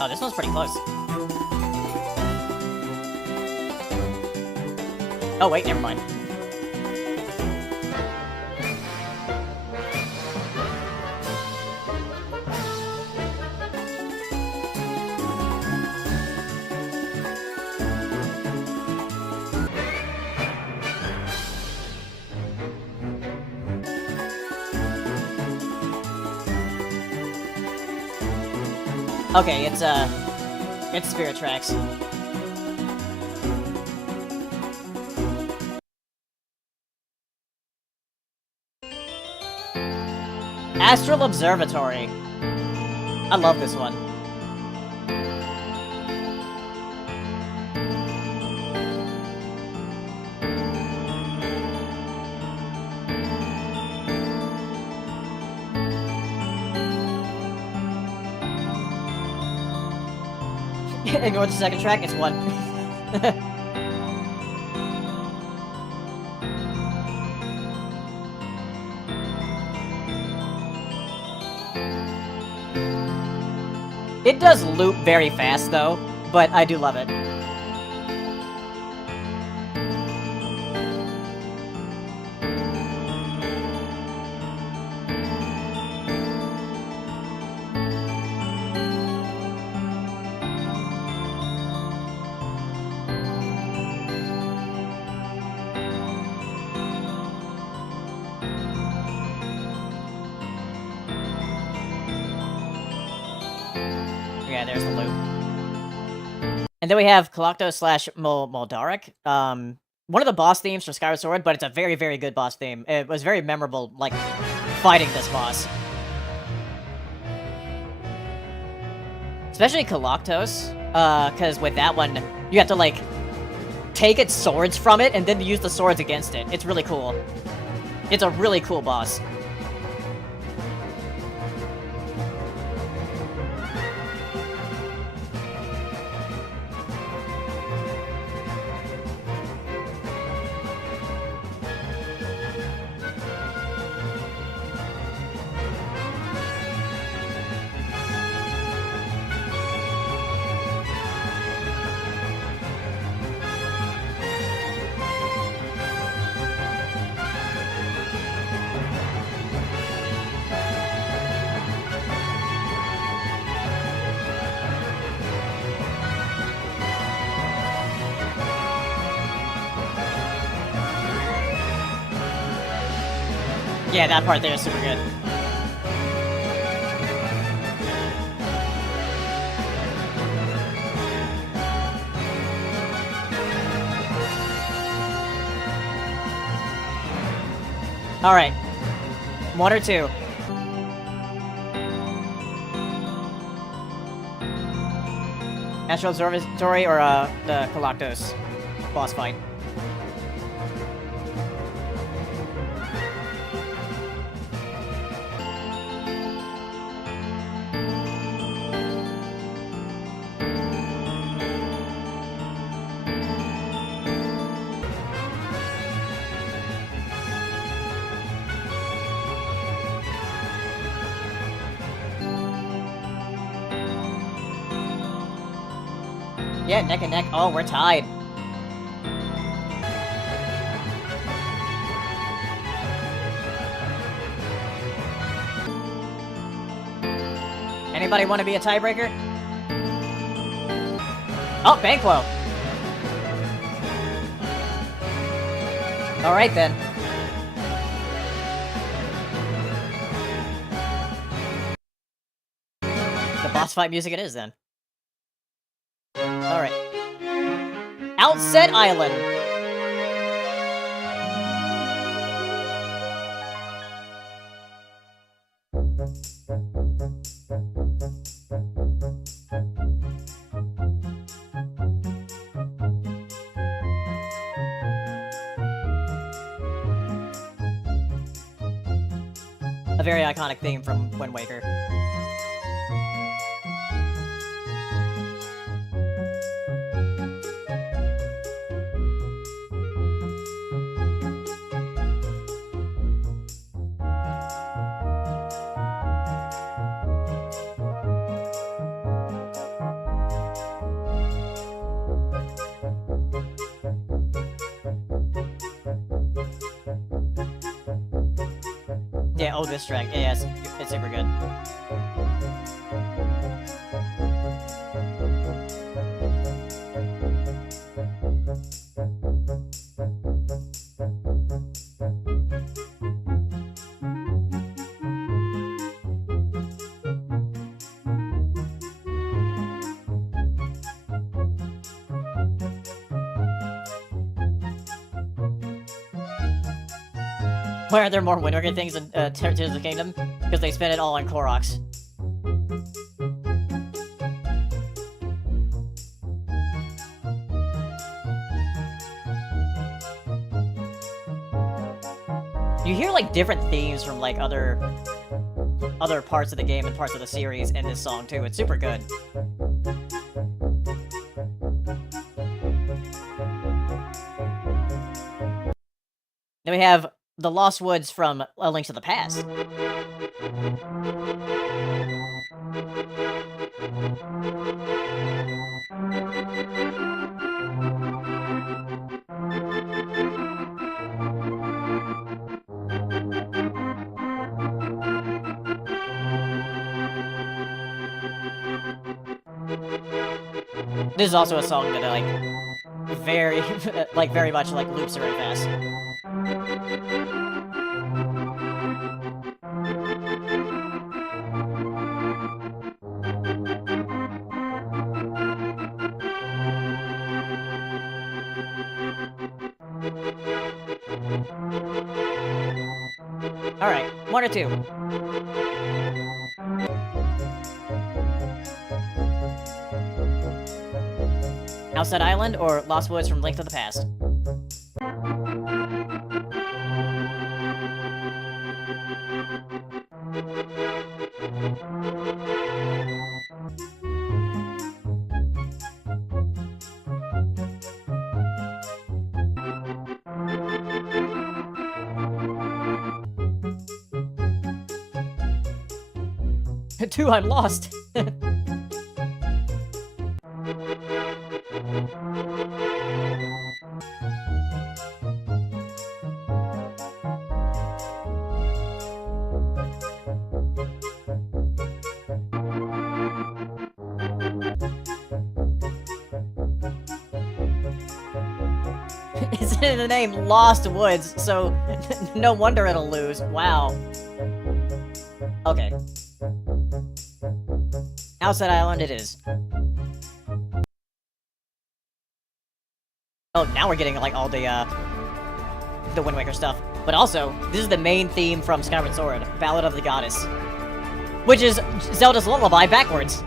Oh, this one's pretty close. Oh, wait, never mind. Okay, it's Spirit Tracks. Astral Observatory. I love this one. Ignore the second track, it's one. It does loop very fast, though, but I do love it. Yeah, there's the loop. And then we have Kalocto slash Moldarek. One of the boss themes for Skyward Sword, but it's a very, very good boss theme. It was very memorable, like, fighting this boss. Especially Kaloctos, because with that one, you have to, like, take its swords from it and then use the swords against it. It's really cool. It's a really cool boss. Yeah, that part there is super good. Alright. One or two. Astral Observatory or, the Kaloctos boss fight. Yeah, neck and neck. Oh, we're tied. Anybody want to be a tiebreaker? Oh, Banquo. Alright then. The boss fight music it is then. Alright. Outset Island. very iconic theme from Wind Waker. Yeah, oh, this track. Yeah, it's super good. Why are there more Wind Waker things in Tears of the Kingdom? Because they spent it all on Koroks. You hear like different themes from like other parts of the game and parts of the series in this song too. It's super good. Then we have the Lost Woods from A Link to the Past. This is also a song that I like very very much like loops very fast. Alright, one or two. Outside Island or Lost Woods from Link to the Past? Two, I'm lost. It's in the name Lost Woods, so no wonder it'll lose. Wow. Okay. Outside Island it is. Oh, now we're getting, like, all the Wind Waker stuff. But also, this is the main theme from Skyward Sword, Ballad of the Goddess. Which is Zelda's Lullaby backwards.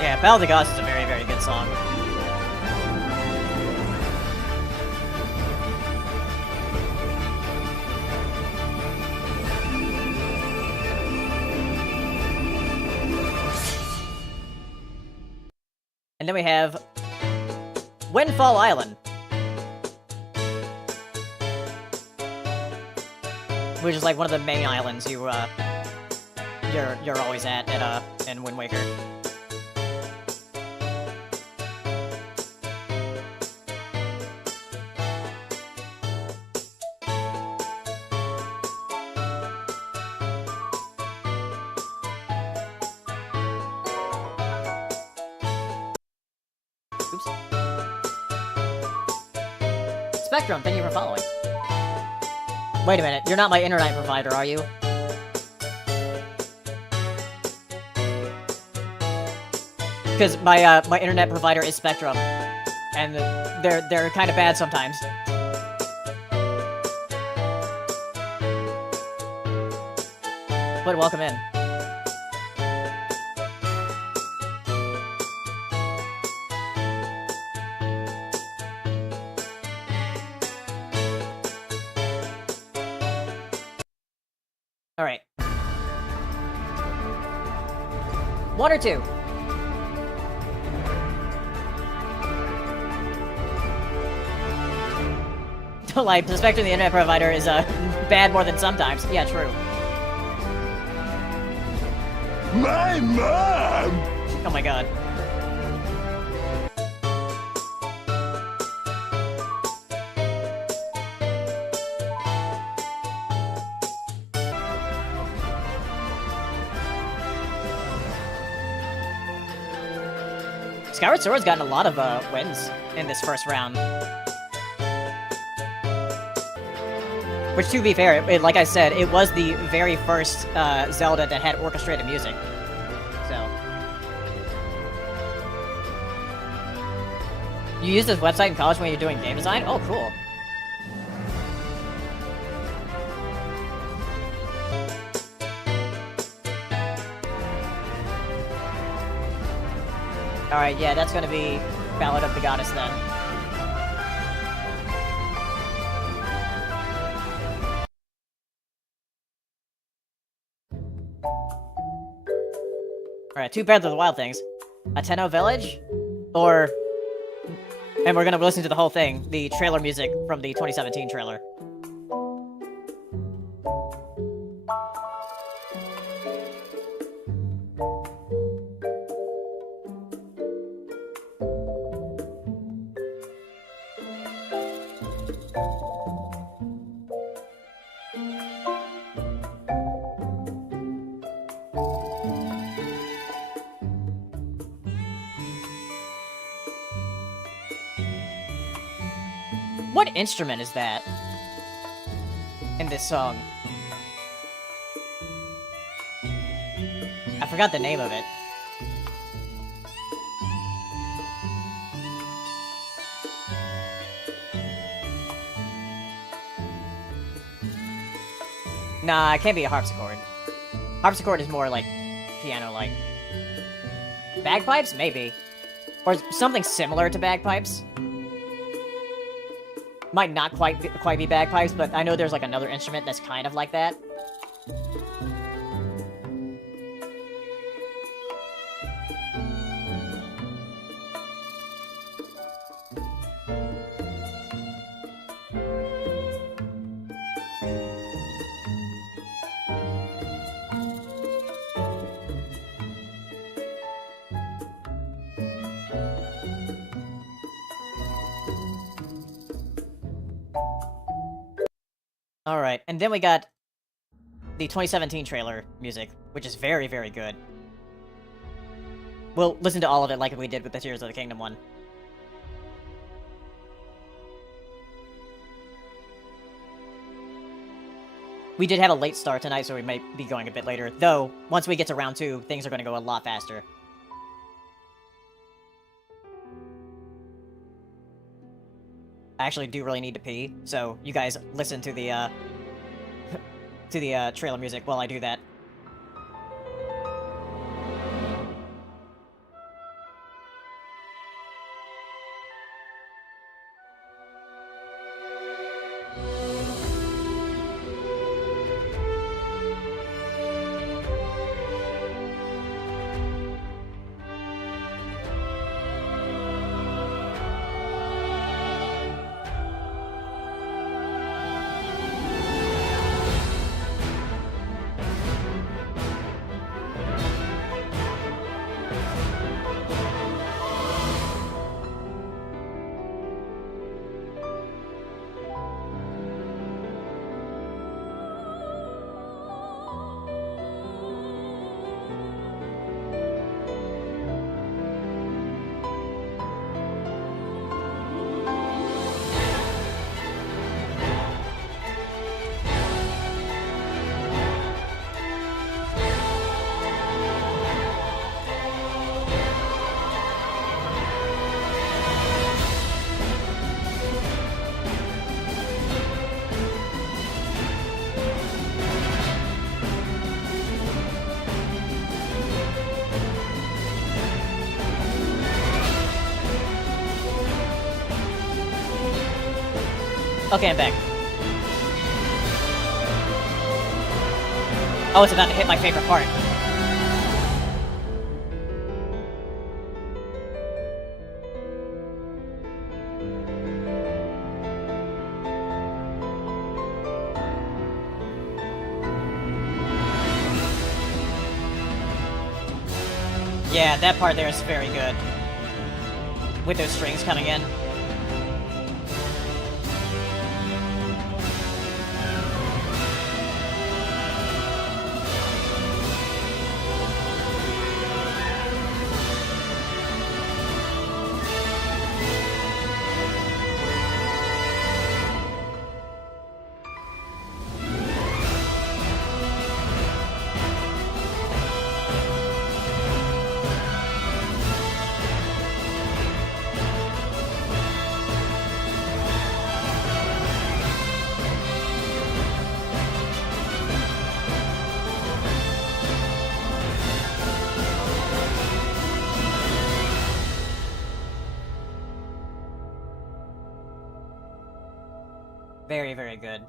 Yeah, Ballad of the Goddess is a very, very good song. And then we have Windfall Island. which is like one of the main islands you're always at in Wind Waker. Oops. Spectrum, thank you for following. Wait a minute, you're not my internet provider, are you? Because my internet provider is Spectrum, and they're kind of bad sometimes. But welcome in. All right. 1 or 2? Don't lie, the Spectrum, the internet provider, is bad more than sometimes. Yeah, true. My mom! Oh my god. Skyward Sword's gotten a lot of wins in this first round. Which, to be fair, like I said, it was the very first Zelda that had orchestrated music. So. You use this website in college when you're doing game design? Oh, cool. Alright, yeah, that's gonna be Ballad of the Goddess then. Alright, 2 Breath of the Wild things. Ateno Village? Or... And we're gonna listen to the whole thing, the trailer music from the 2017 trailer. What instrument is that in this song? I forgot the name of it. Nah, it can't be a harpsichord. Harpsichord is more like piano-like. Bagpipes? Maybe. Or something similar to bagpipes. Might not quite be bagpipes, but I know there's like another instrument that's kind of like that. Alright, and then we got the 2017 trailer music, which is very, very good. We'll listen to all of it like we did with the Tears of the Kingdom one. We did have a late start tonight, so we might be going a bit later. Though, once we get to round 2, things are going to go a lot faster. I actually do really need to pee, so you guys listen to the, trailer music while I do that. Okay, I'm back. Oh, it's about to hit my favorite part. Yeah, that part there is very good. With those strings coming in. Very, very good.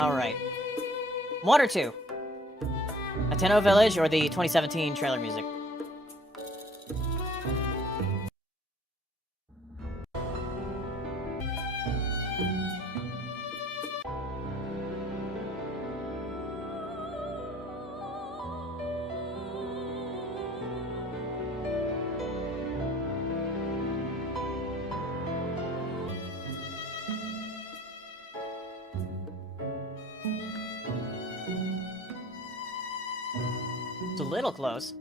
Alright. One or two? Ateno Village or the 2017 trailer music? It's a little close.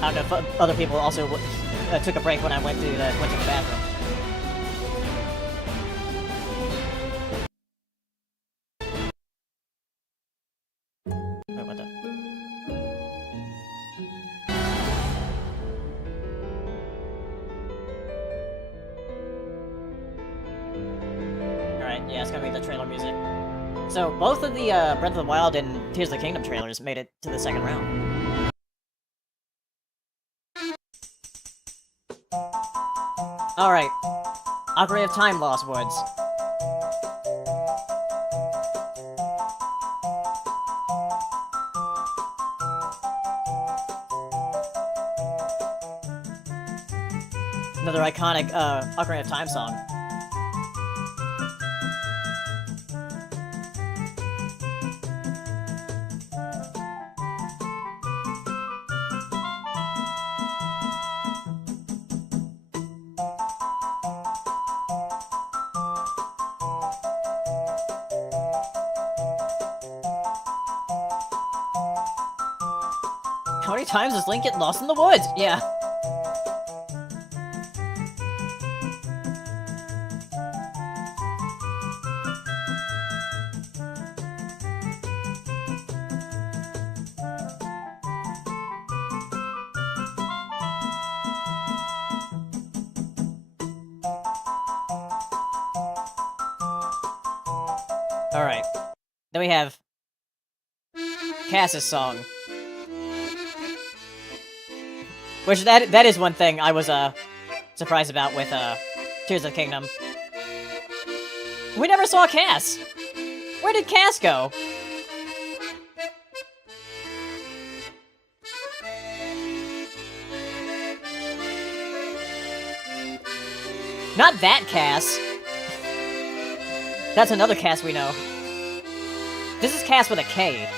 I don't know if other people also took a break when I went to the bathroom. Wait, what the? Alright, yeah, it's gonna be the trailer music. So, both of the Breath of the Wild and Tears of the Kingdom trailers made it to the second round. Alright. Ocarina of Time Lost Woods. Another iconic Ocarina of Time song. How many times does Link get lost in the woods? Yeah. Alright. Then we have Cass's song. Which, that is one thing I was, surprised about with, Tears of the Kingdom. We never saw Cass! Where did Cass go? Not that Cass! That's another Cass we know. This is Cass with a K.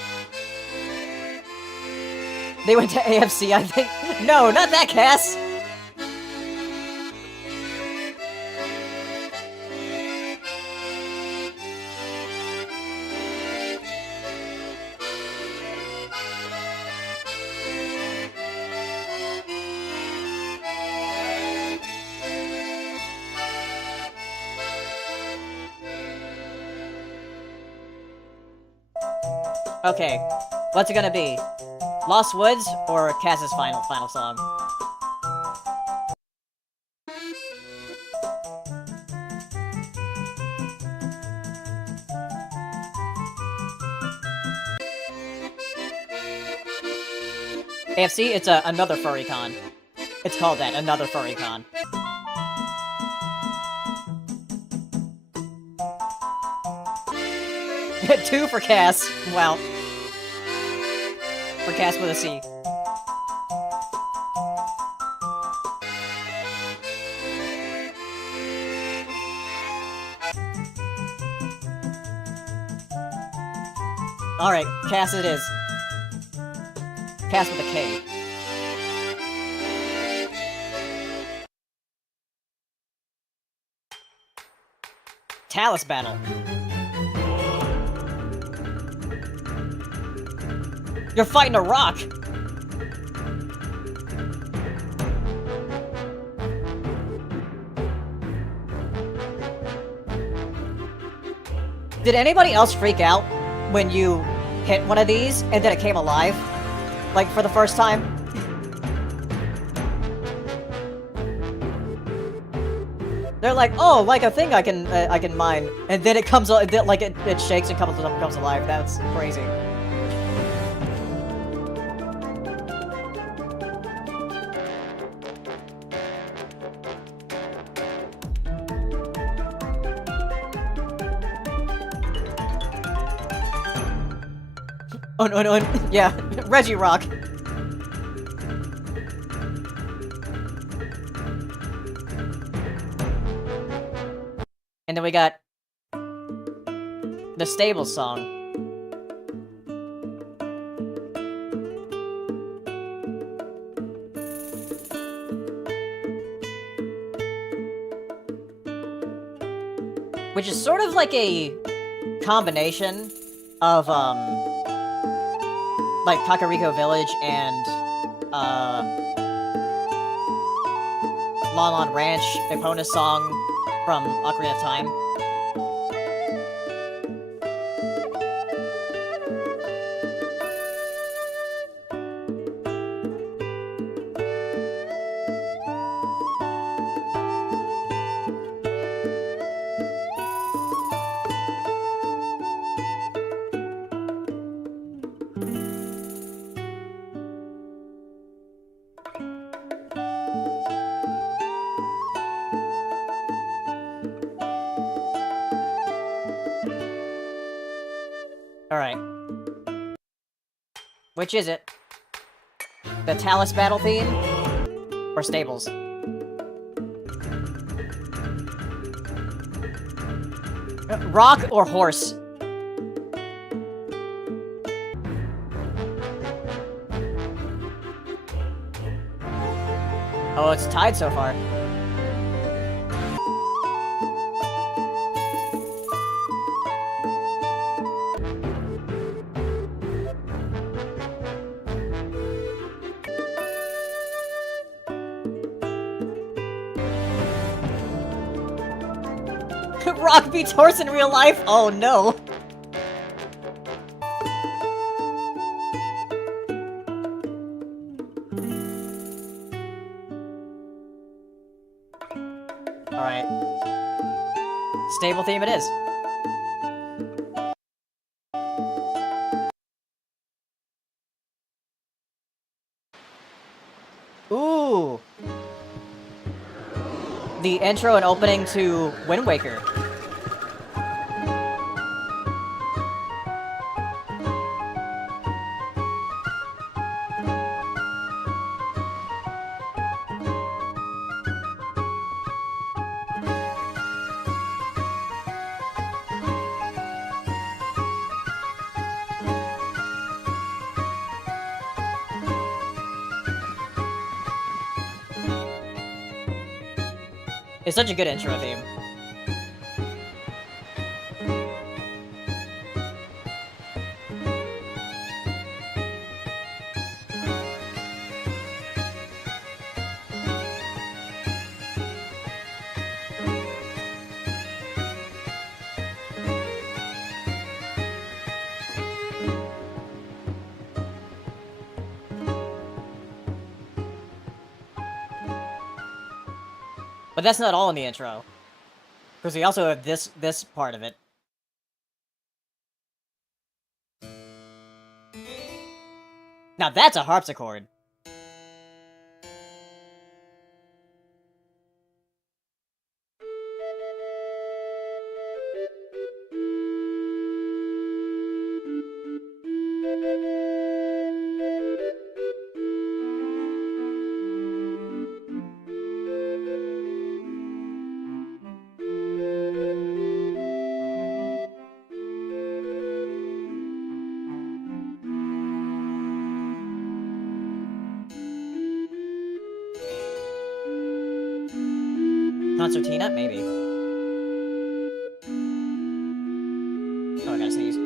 They went to AFC, I think. No, not that Cass! Okay, what's it gonna be? Lost Woods or Cass's final song? AFC, it's another furry con. It's called that, another furry con. Two for Cass. Wow. For Cass with a C. Alright, Cass it is. Cass with a K. Talus battle. You're fighting a rock! Did anybody else freak out when you hit one of these and then it came alive? Like, for the first time? They're like, oh, like a thing I can mine. And then it comes, like, it shakes and comes alive. That's crazy. Oh, no, yeah, Reggie Rock. And then we got the stable song. Which is sort of like a combination of, like Kakariko Village and, Lon Lon Ranch, Epona's song from Ocarina of Time. Alright. Which is it? The Talus battle theme? Or stables? Rock or horse? Oh, it's tied so far. Rock beats horse in real life? Oh no. Alright. Stable theme it is. Ooh. The intro and opening to Wind Waker. It's such a good intro theme. But that's not all in the intro. Because we also have this part of it. Now that's a harpsichord. Concertina? Maybe. Oh, I gotta sneeze.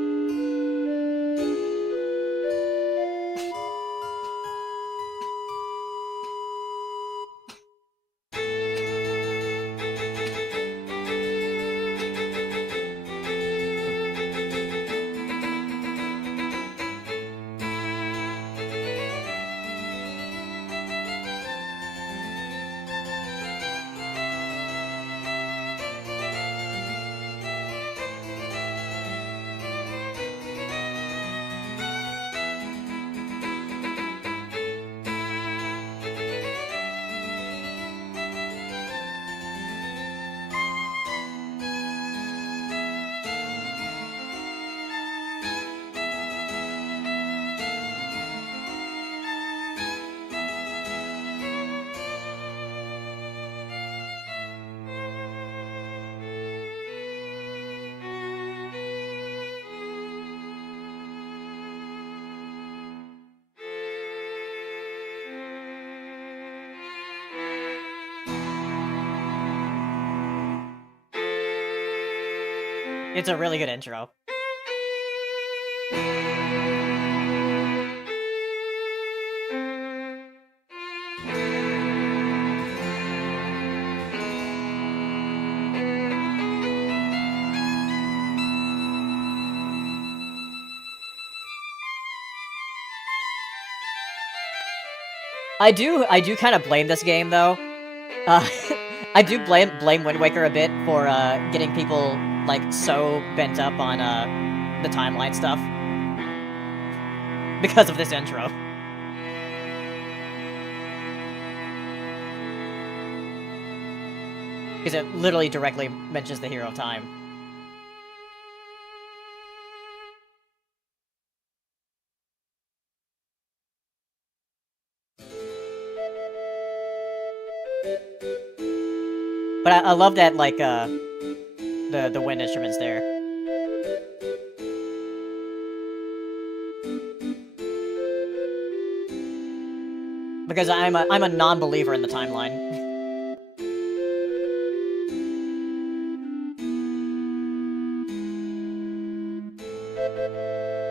It's a really good intro. I do kind of blame this game though. I do blame Wind Waker a bit for getting people like so bent up on the timeline stuff because of this intro. Because it literally directly mentions the hero of time. But I love that, like, the wind instruments there. Because I'm a non-believer in the timeline.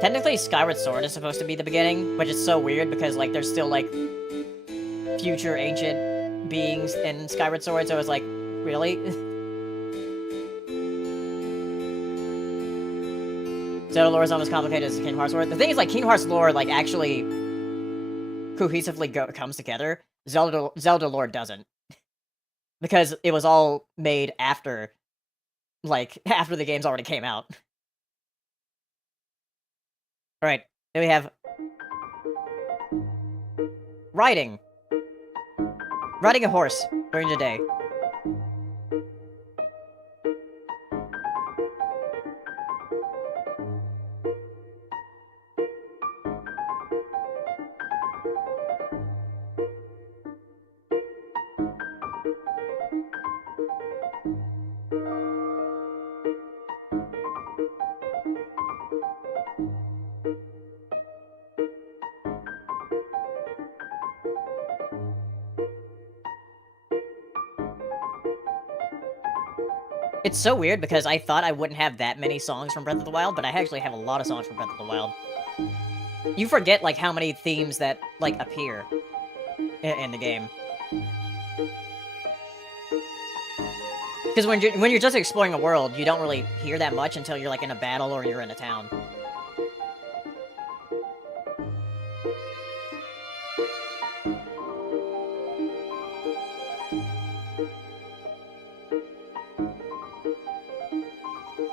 Technically, Skyward Sword is supposed to be the beginning, which is so weird because, like, there's still, like, future ancient beings in Skyward Sword, so it's like, really? Zelda lore is almost complicated as Kingdom Hearts lore. The thing is, like, Kingdom Hearts lore, like, actually cohesively comes together. Zelda lore doesn't. Because it was all made after, like, after the games already came out. Alright, then we have riding. Riding a horse during the day. It's so weird because I thought I wouldn't have that many songs from Breath of the Wild, but I actually have a lot of songs from Breath of the Wild. You forget, like, how many themes that, like, appear in the game. Because when you're just exploring a world, you don't really hear that much until you're, like, in a battle or you're in a town.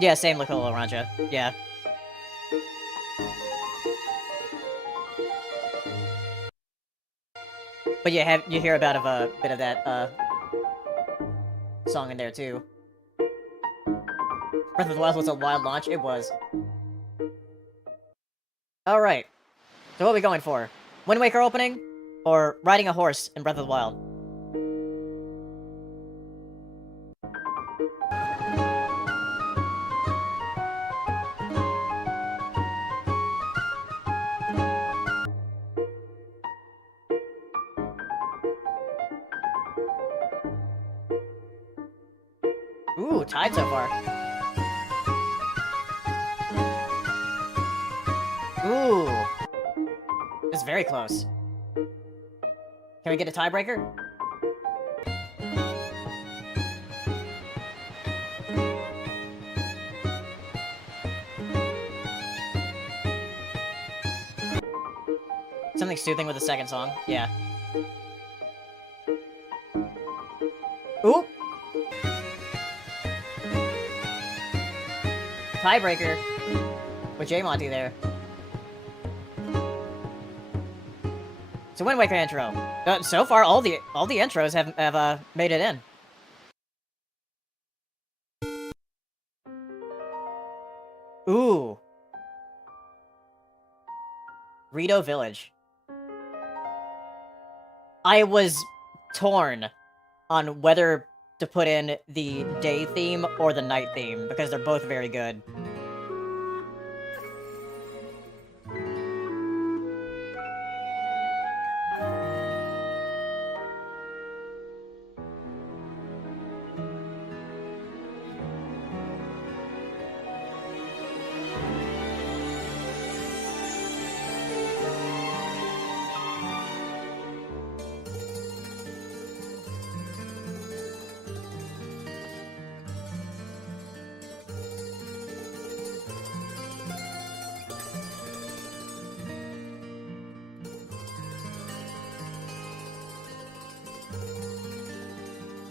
Yeah, same with Rancha. Yeah. But you hear about a bit of that song in there too. Breath of the Wild was a wild launch. It was. All right. So what are we going for? Wind Waker opening, or riding a horse in Breath of the Wild? tied so far. Ooh. This is very close. Can we get a tiebreaker? Something soothing with the second song. Yeah. Ooh! Tiebreaker. With J-Monty there. It's a Wind Waker intro. So far, all the intros have made it in. Ooh. Rito Village. I was torn on whether to put in the day theme or the night theme, because they're both very good.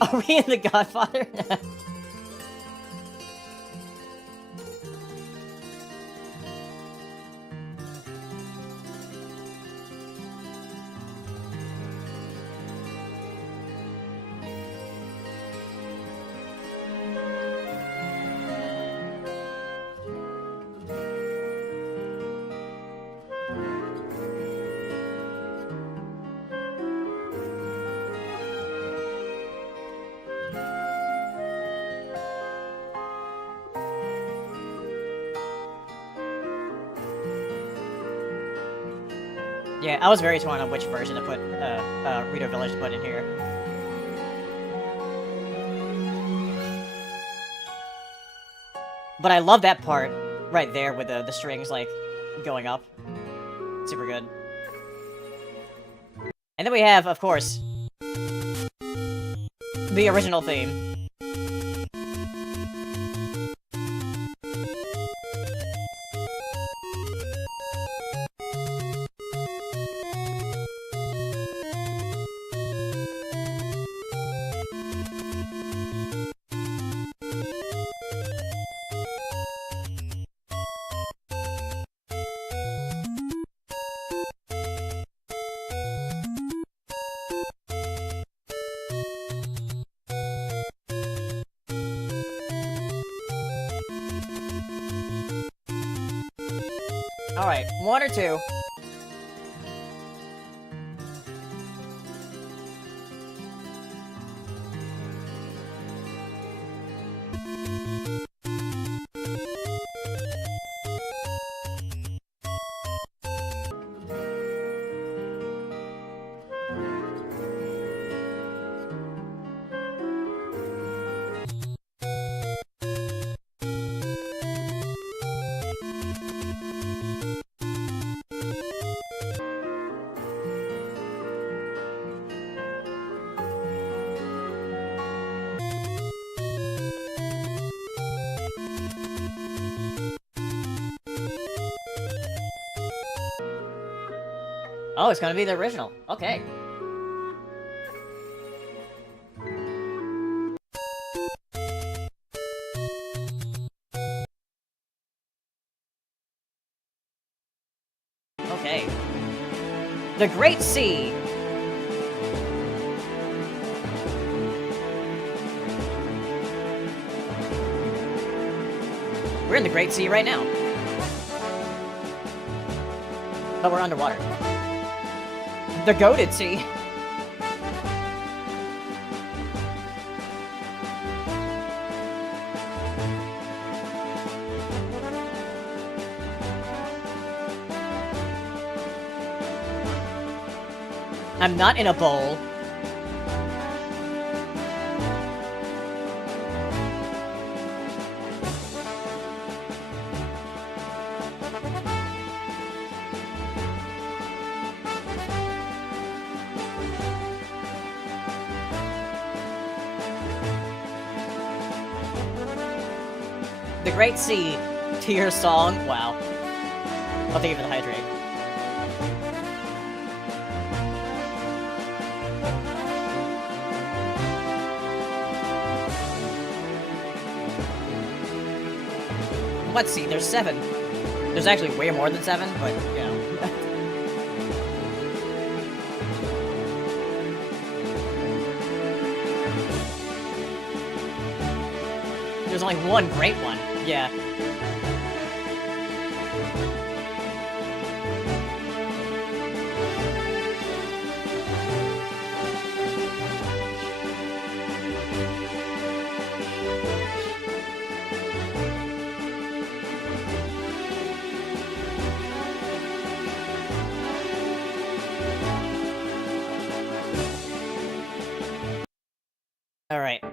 Are we in The Godfather? Yeah, I was very torn on which version to put, Rito Village to put in here. But I love that part right there with the strings, like, going up. Super good. And then we have, of course, the original theme. Alright, one or two. Oh, it's gonna be the original. Okay. Okay. The Great Sea. We're in the Great Sea right now. But we're underwater. The Goated Sea. I'm not in a bowl. The Great Sea, Tear Song. Wow. I'll take it for the hydrate. Let's see, there's 7. There's actually way more than 7, but, you know. There's only one great one. Yeah. Alright.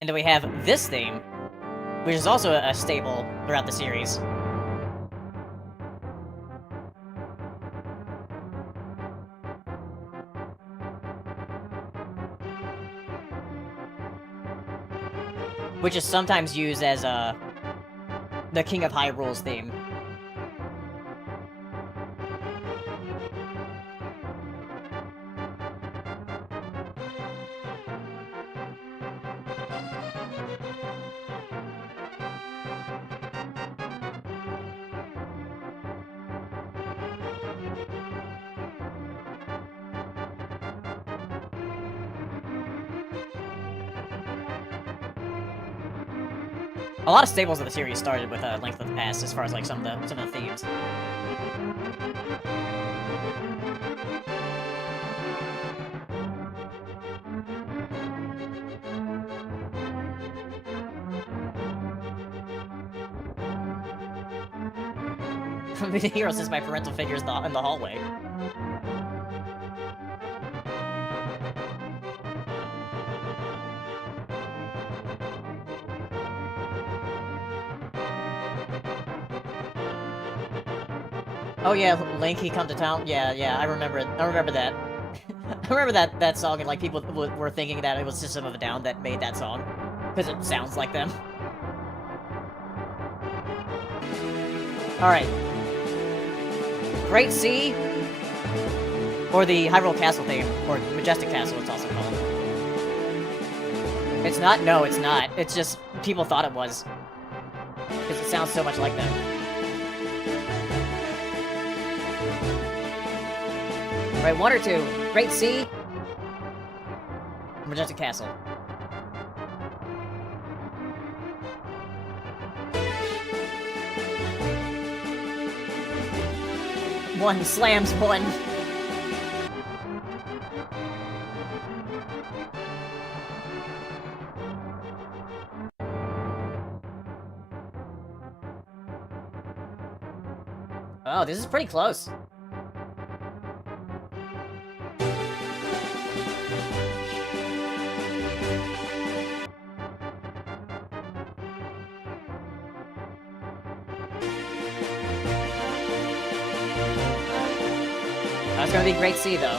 And then we have this theme, which is also a staple throughout the series. Which is sometimes used as the King of Hyrule's theme. A lot of staples of the series started with Length of the Past, as far as like some of the themes. The hero says my parental figures in the hallway. Oh yeah, Link, he come to town. Yeah, I remember it. I remember that. I remember that song, and like people were thinking that it was System of a Down that made that song because it sounds like them. All right, Great Sea, or the Hyrule Castle theme, or Majestic Castle, it's also called. It's not. No, it's not. It's just people thought it was because it sounds so much like them. Right, 1 or 2. Great Sea. Majestic Castle. One slams one. Oh, this is pretty close. That's gonna be Great Sea, though.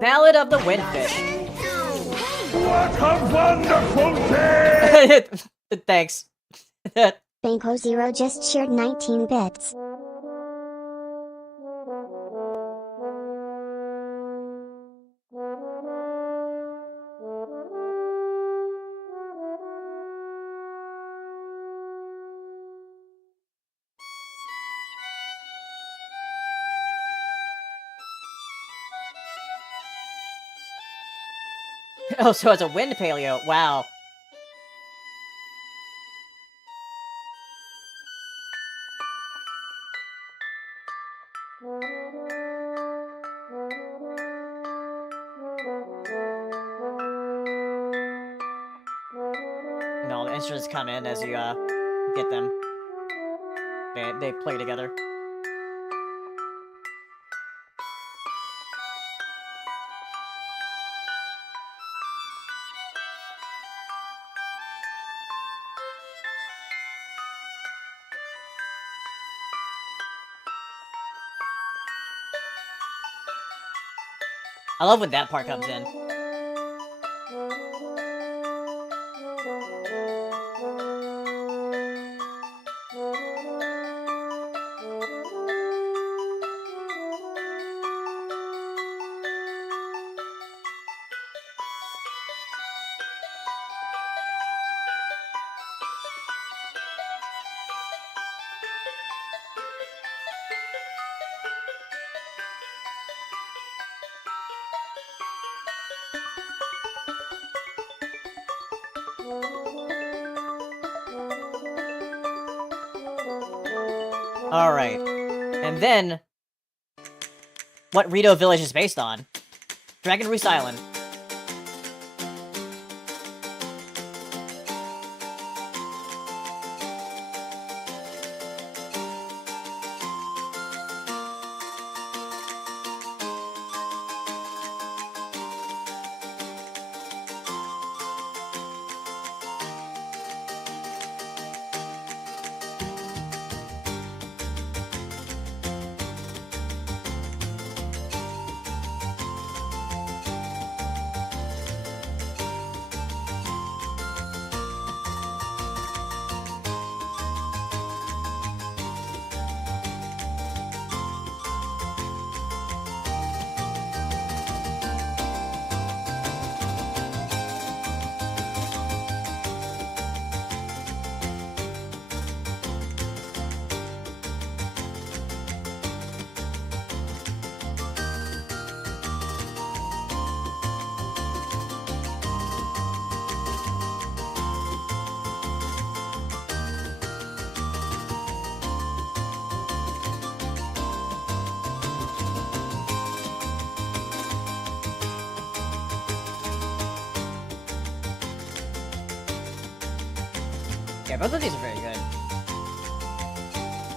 Ballad of the Windfish. What a wonderful day! Thanks. Banko Zero just shared 19 bits. Oh, so it's a wind paleo. Wow. No, the instruments come in as you get them. They play together. I love when that part comes in. Alright. And then... what Rito Village is based on. Dragon Roost Island. Yeah, both of these are very good.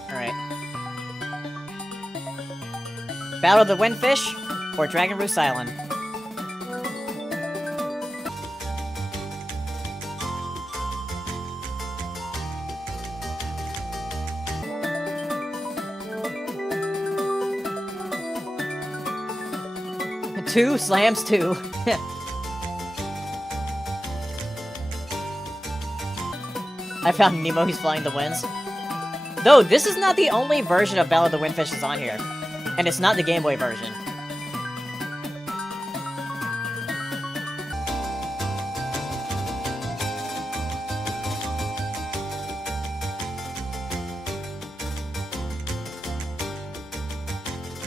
Alright. Battle of the Windfish or Dragon Roost Island? Two slams, two. I found Nemo, he's flying the winds. Though, this is not the only version of Battle of the Windfish that's on here. And it's not the Game Boy version.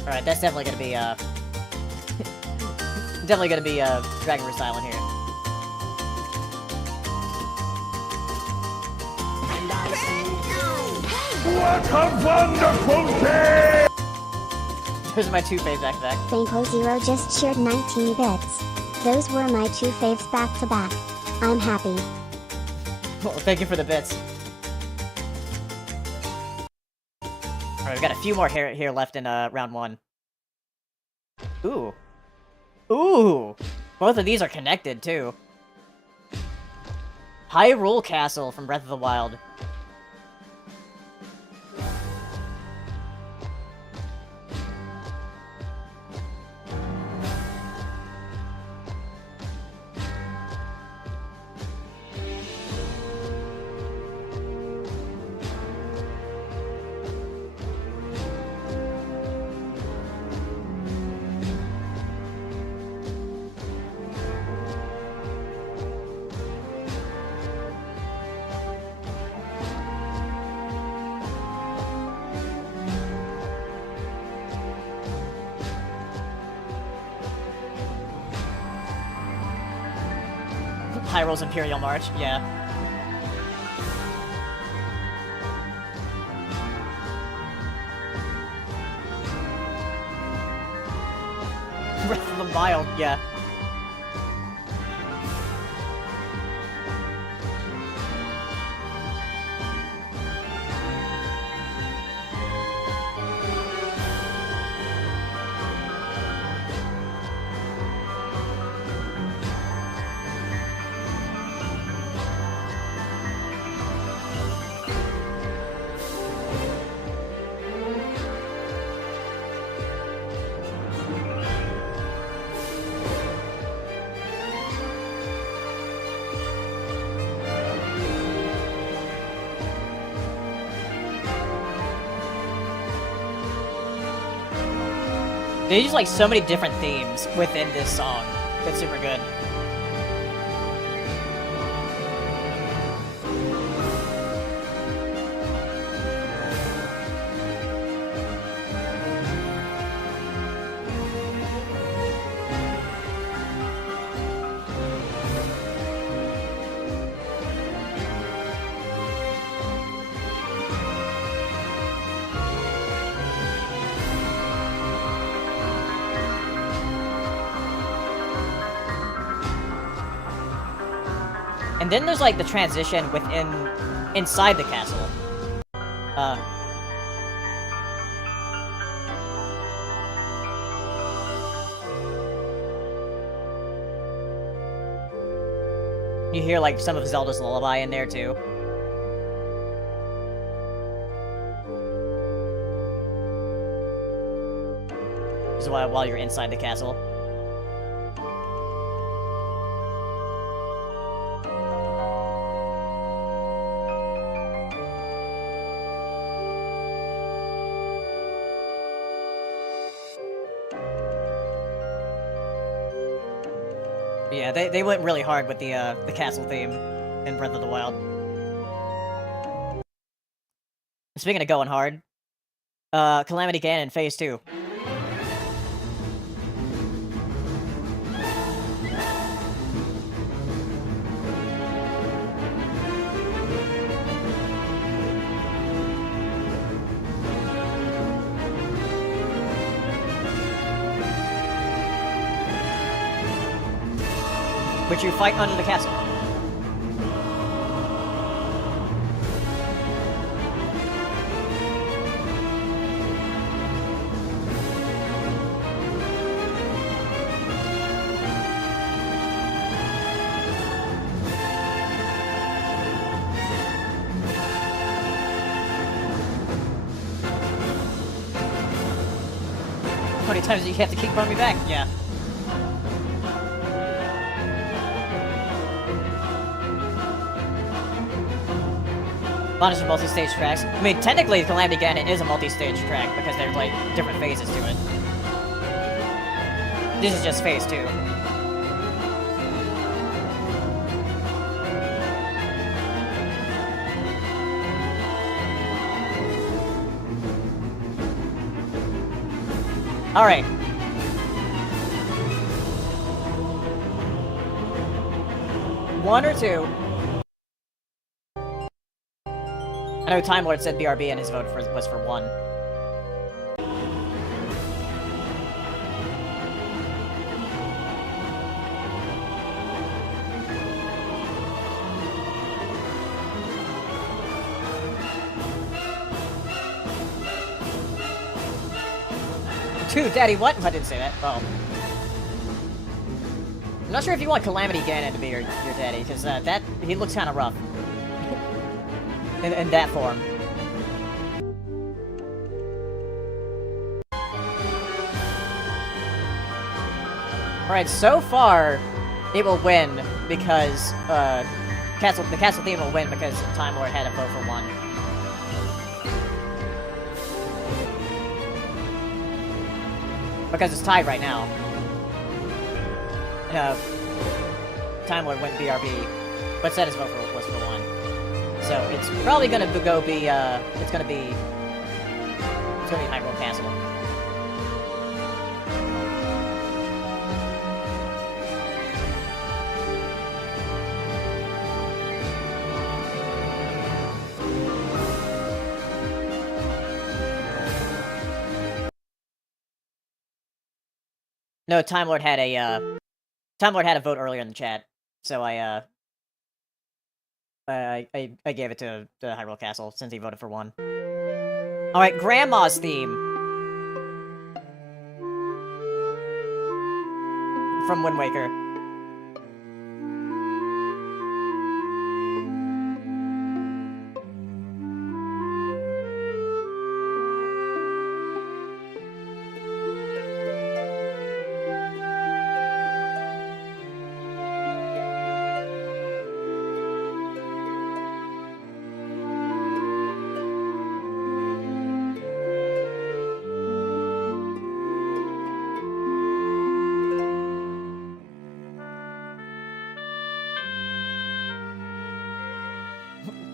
Alright, that's definitely gonna be, definitely gonna be, Dragon Roost Island here. What a wonderful day! Those are my two faves back to back. Banko Zero just cheered 19 bits. Those were my two faves back to back. I'm happy. Well, thank you for the bits. Alright, we've got a few more here left in round one. Ooh. Ooh! Both of these are connected, too. Hyrule Castle from Breath of the Wild. Hyrule's Imperial March, yeah. Breath of the Wild, yeah. They use like so many different themes within this song. It's super good. And then there's like the transition inside the castle. You hear like some of Zelda's lullaby in there too. This is while you're inside the castle. Yeah, they went really hard with the castle theme in Breath of the Wild. Speaking of going hard, Calamity Ganon Phase 2. Which you fight under the castle. How many times do you have to keep running me back? Yeah. Bonus for multi-stage tracks. I mean, technically, Calamity Ganon is a multi-stage track because there's like different phases to it. This is just phase 2. All right. One or two. I know Time Lord said BRB and his vote was for 1. Two, Daddy, what? I didn't say that. Oh. I'm not sure if you want Calamity Ganon to be your daddy, because he looks kind of rough. In that form. Alright, so far, it will win because, the castle theme will win because Time Lord had a vote for 1. Because it's tied right now. Time Lord went BRB, but said his vote was for 1. So it's probably gonna be Hyrule Castle. No, Time Lord had a vote earlier in the chat, so I gave it to Hyrule Castle since he voted for 1. All right, Grandma's theme from Wind Waker.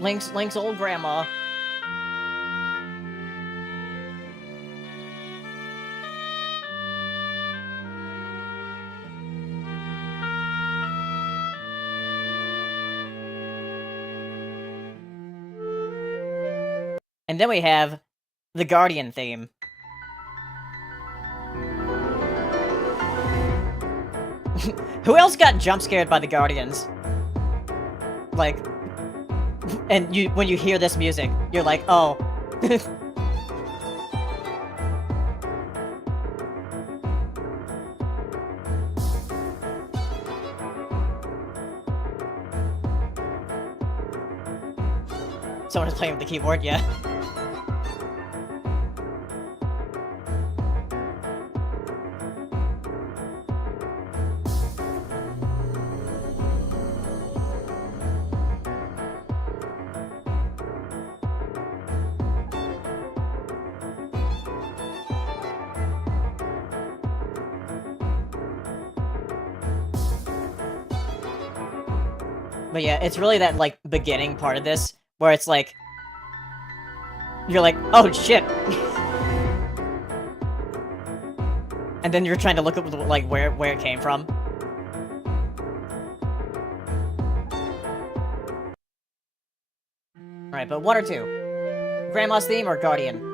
Link's old grandma. And then we have the Guardian theme. Who else got jump scared by the Guardians? Like, and when you hear this music, you're like, oh. Someone is playing with the keyboard, yeah. But yeah, it's really that, like, beginning part of this, where it's like, you're like, oh shit! And then you're trying to look up, like, where it came from. Alright, but one or two. Grandma's theme or Guardian?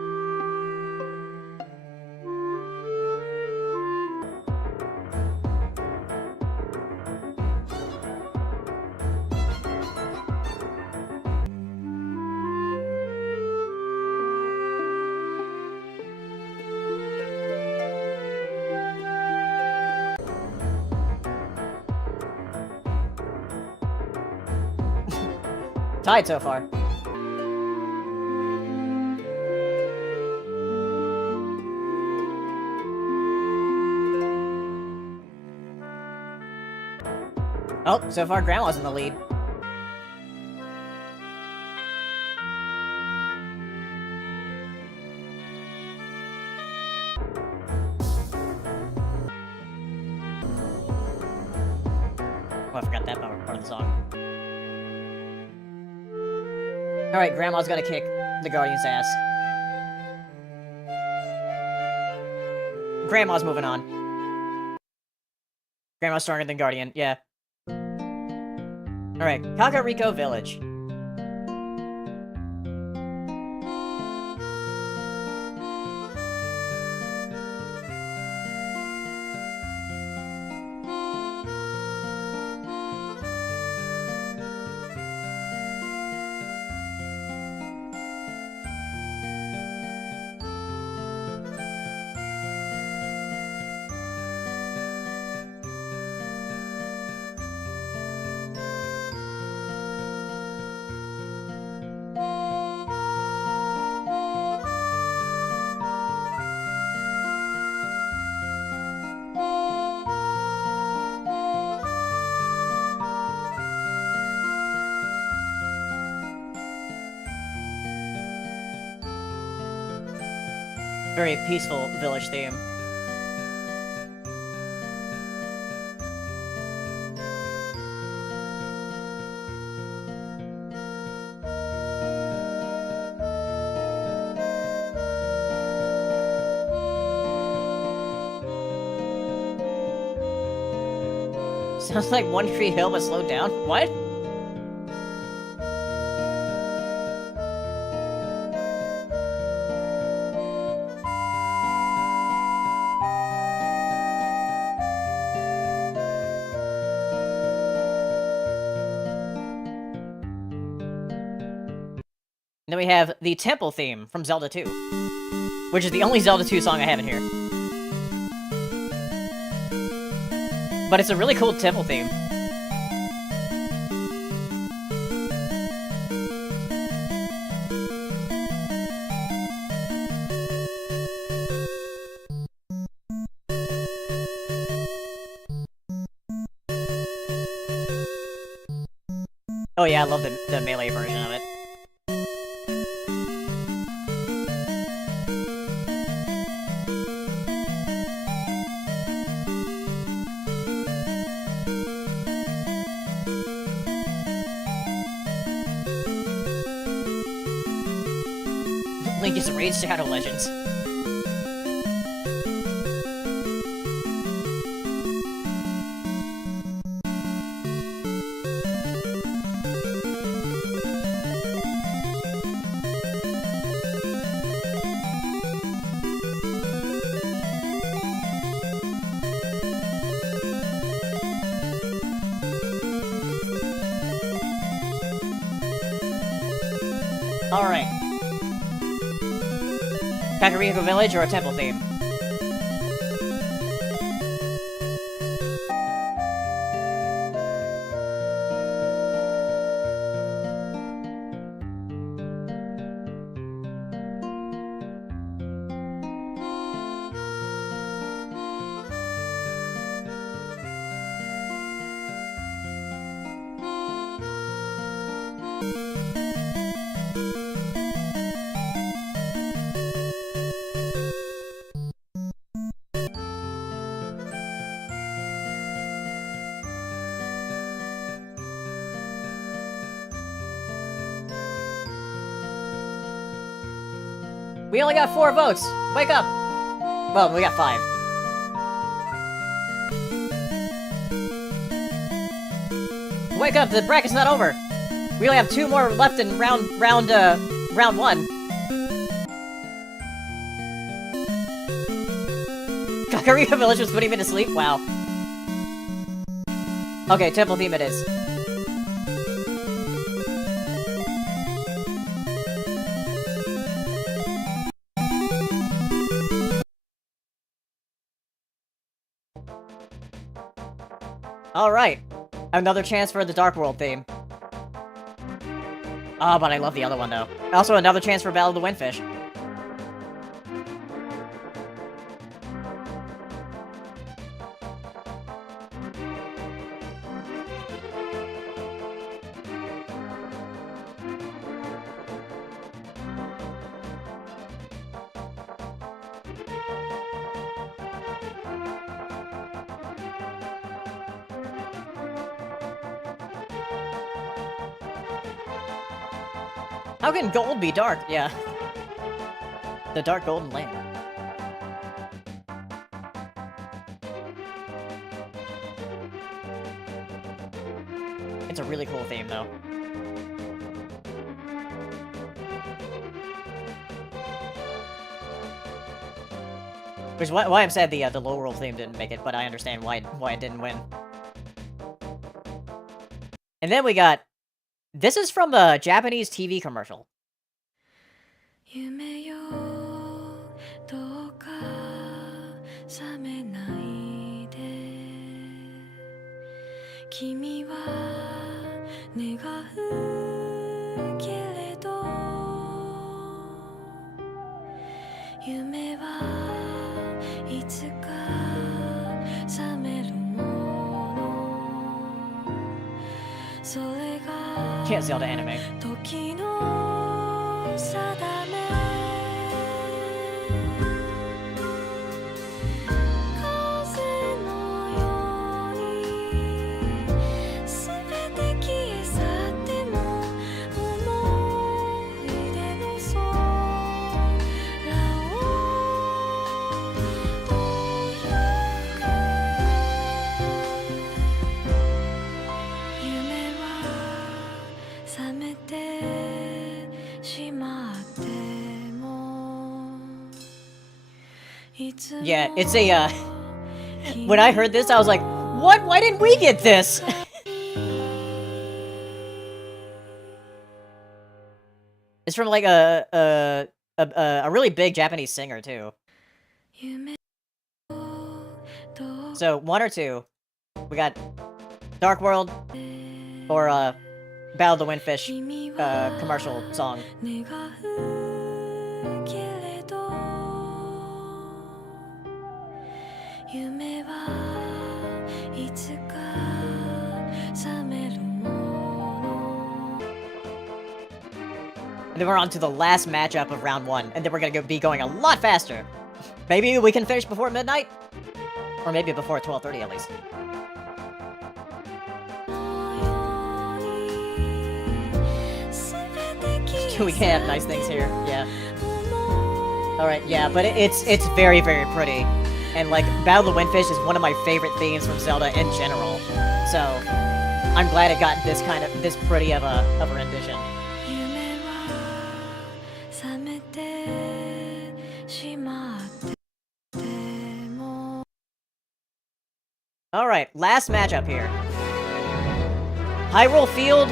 Tied so far. Oh, so far Grandma's in the lead. Oh, I forgot that part of the song. Alright, Grandma's gonna kick the Guardian's ass. Grandma's moving on. Grandma's stronger than Guardian, yeah. Alright, Kakariko Village. Very peaceful village theme. Sounds like One Tree Hill but slowed down. What? And then we have the temple theme from Zelda 2, which is the only Zelda 2 song I have in here. But it's a really cool temple theme. Oh yeah, I love the melee version of it. Raid Shadow Legends. Alright. Kakariko Village or a temple theme? We only got 4 votes! Wake up! Well, we got 5. Wake up, the bracket's not over! We only have 2 more left in round 1. Kakariko Village was putting me to sleep? Wow. Okay, temple theme it is. Alright. Another chance for the Dark World theme. Oh, but I love the other one, though. Also, another chance for Battle of the Windfish. How can gold be dark? Yeah. The Dark Golden Lane. It's a really cool theme, though. Which is why I'm sad the Low World theme didn't make it, but I understand why it didn't win. And then we got... This is from a Japanese TV commercial. 夢よどうか覚めないで君は願うけれど夢はいつか覚めるものそれが Can't ZELDA anime. 時の定め風のようにすべて消え去っても思い出の空を泳ぐ夢は覚めてしまってもいつも Yeah, it's a, when I heard this, I was like, what? Why didn't we get this? It's from, like, a really big Japanese singer, too. 夢をどう So, 1 or 2. We got Dark World, or, Battle of the Windfish, 君は commercial song. 願うけれど夢はいつか覚めるもの And then we're on to the last matchup of round 1, and then we're gonna be going a lot faster. Maybe we can finish before midnight? Or maybe before 12:30 at least. We can have nice things here, yeah. Alright, yeah, but it's very, very pretty. And, like, Battle of the Windfish is one of my favorite themes from Zelda in general. So, I'm glad it got this pretty of a rendition. 夢は覚めてしまっても Alright, last matchup here. Hyrule Field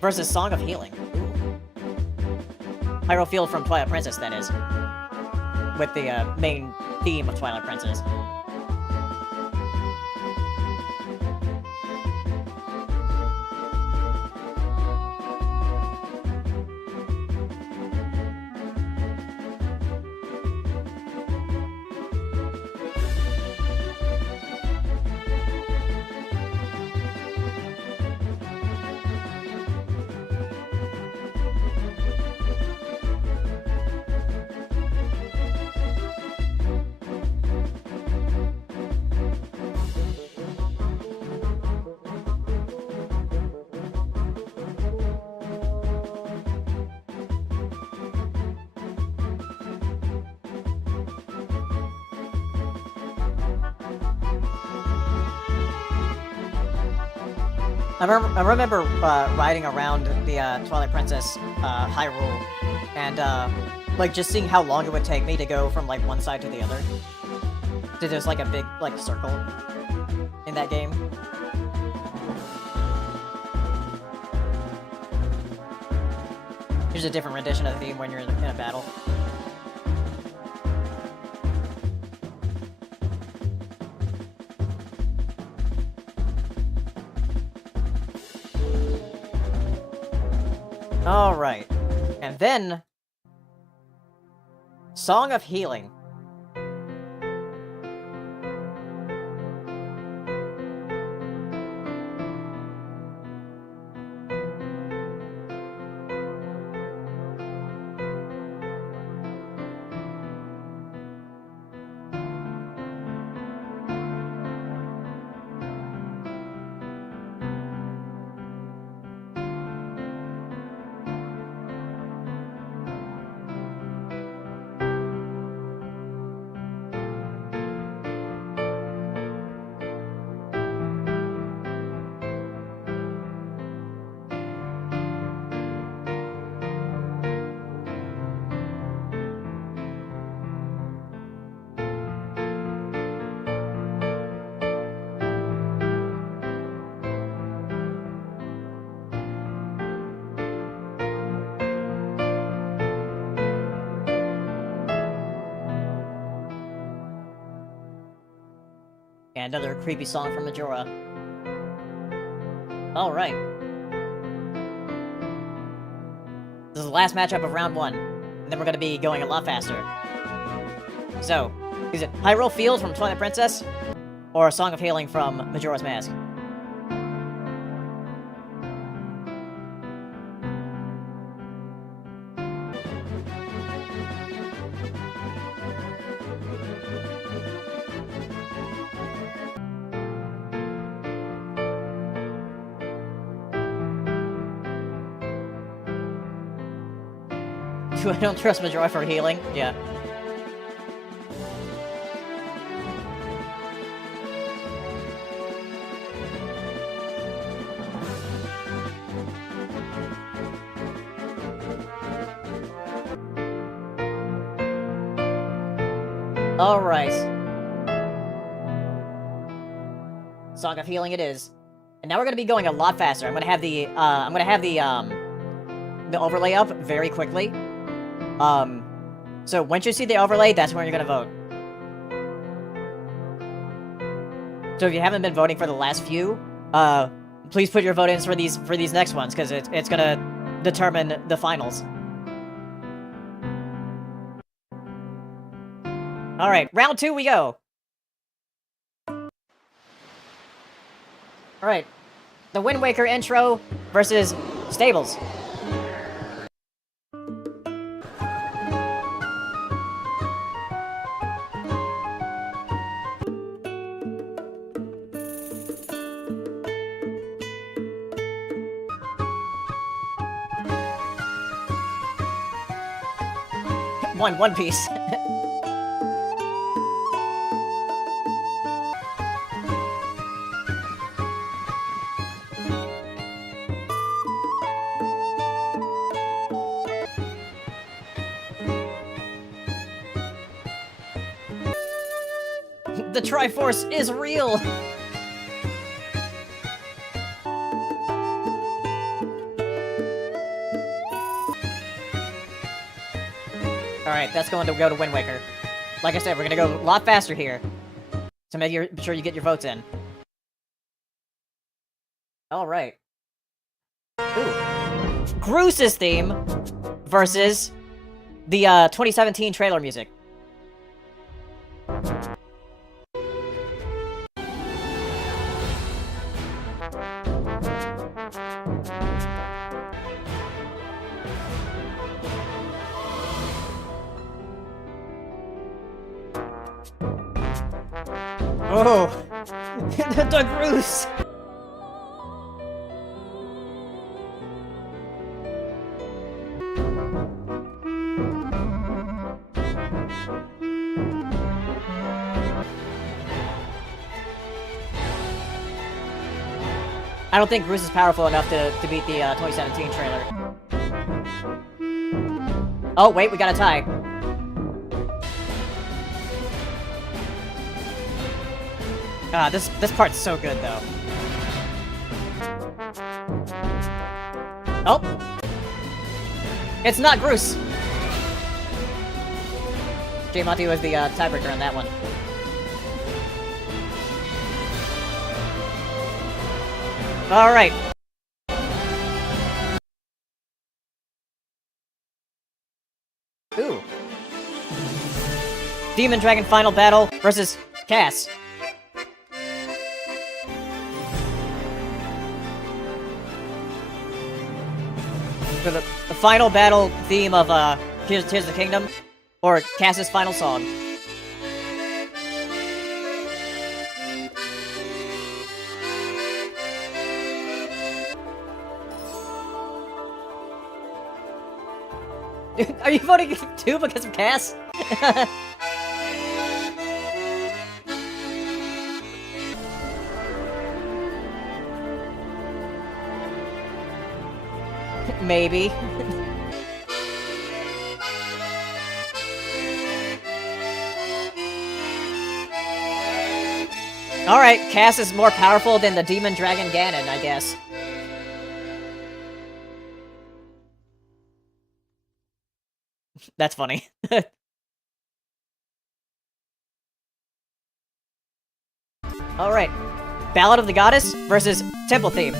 versus Song of Healing. Hyrule Field from Twilight Princess, that is. With the main theme of Twilight Princess. I remember riding around the Twilight Princess Hyrule, and like just seeing how long it would take me to go from like one side to the other. So there's like a big like circle in that game. Here's a different rendition of the theme when you're in a battle. Alright. And then... Song of Healing. And another creepy song from Majora. Alright. This is the last matchup of round 1. And then we're gonna be going a lot faster. So, is it Hyrule Field from Twilight Princess? Or Song of Healing from Majora's Mask? I don't trust Majora for healing. Yeah. Alright. Song of Healing it is. And now we're gonna be going a lot faster. I'm gonna have the overlay up very quickly. So once you see the overlay, that's when you're gonna vote. So if you haven't been voting for the last few, please put your vote-ins for these next ones, because it's gonna determine the finals. Alright, round 2 we go! Alright, the Wind Waker intro versus Stables. One Piece. The Triforce is real! Alright, that's going to go to Wind Waker. Like I said, we're gonna go a lot faster here. To make sure you get your votes in. Alright. Ooh. Groos's theme versus the 2017 trailer music. Oh, the Groose! I don't think Groose is powerful enough to beat the 2017 trailer. Oh, wait, we got a tie. Ah, this part's so good, though. Oh! It's not Groose! J-Monty was the tiebreaker on that one. Alright. Ooh. Demon Dragon Final Battle versus Cass. For the final battle theme of Tears of the Kingdom, or Cass's final song. Are you voting too because of Cass? Maybe. Alright, Cass is more powerful than the Demon Dragon Ganon, I guess. That's funny. Alright. Ballad of the Goddess versus Temple Theme.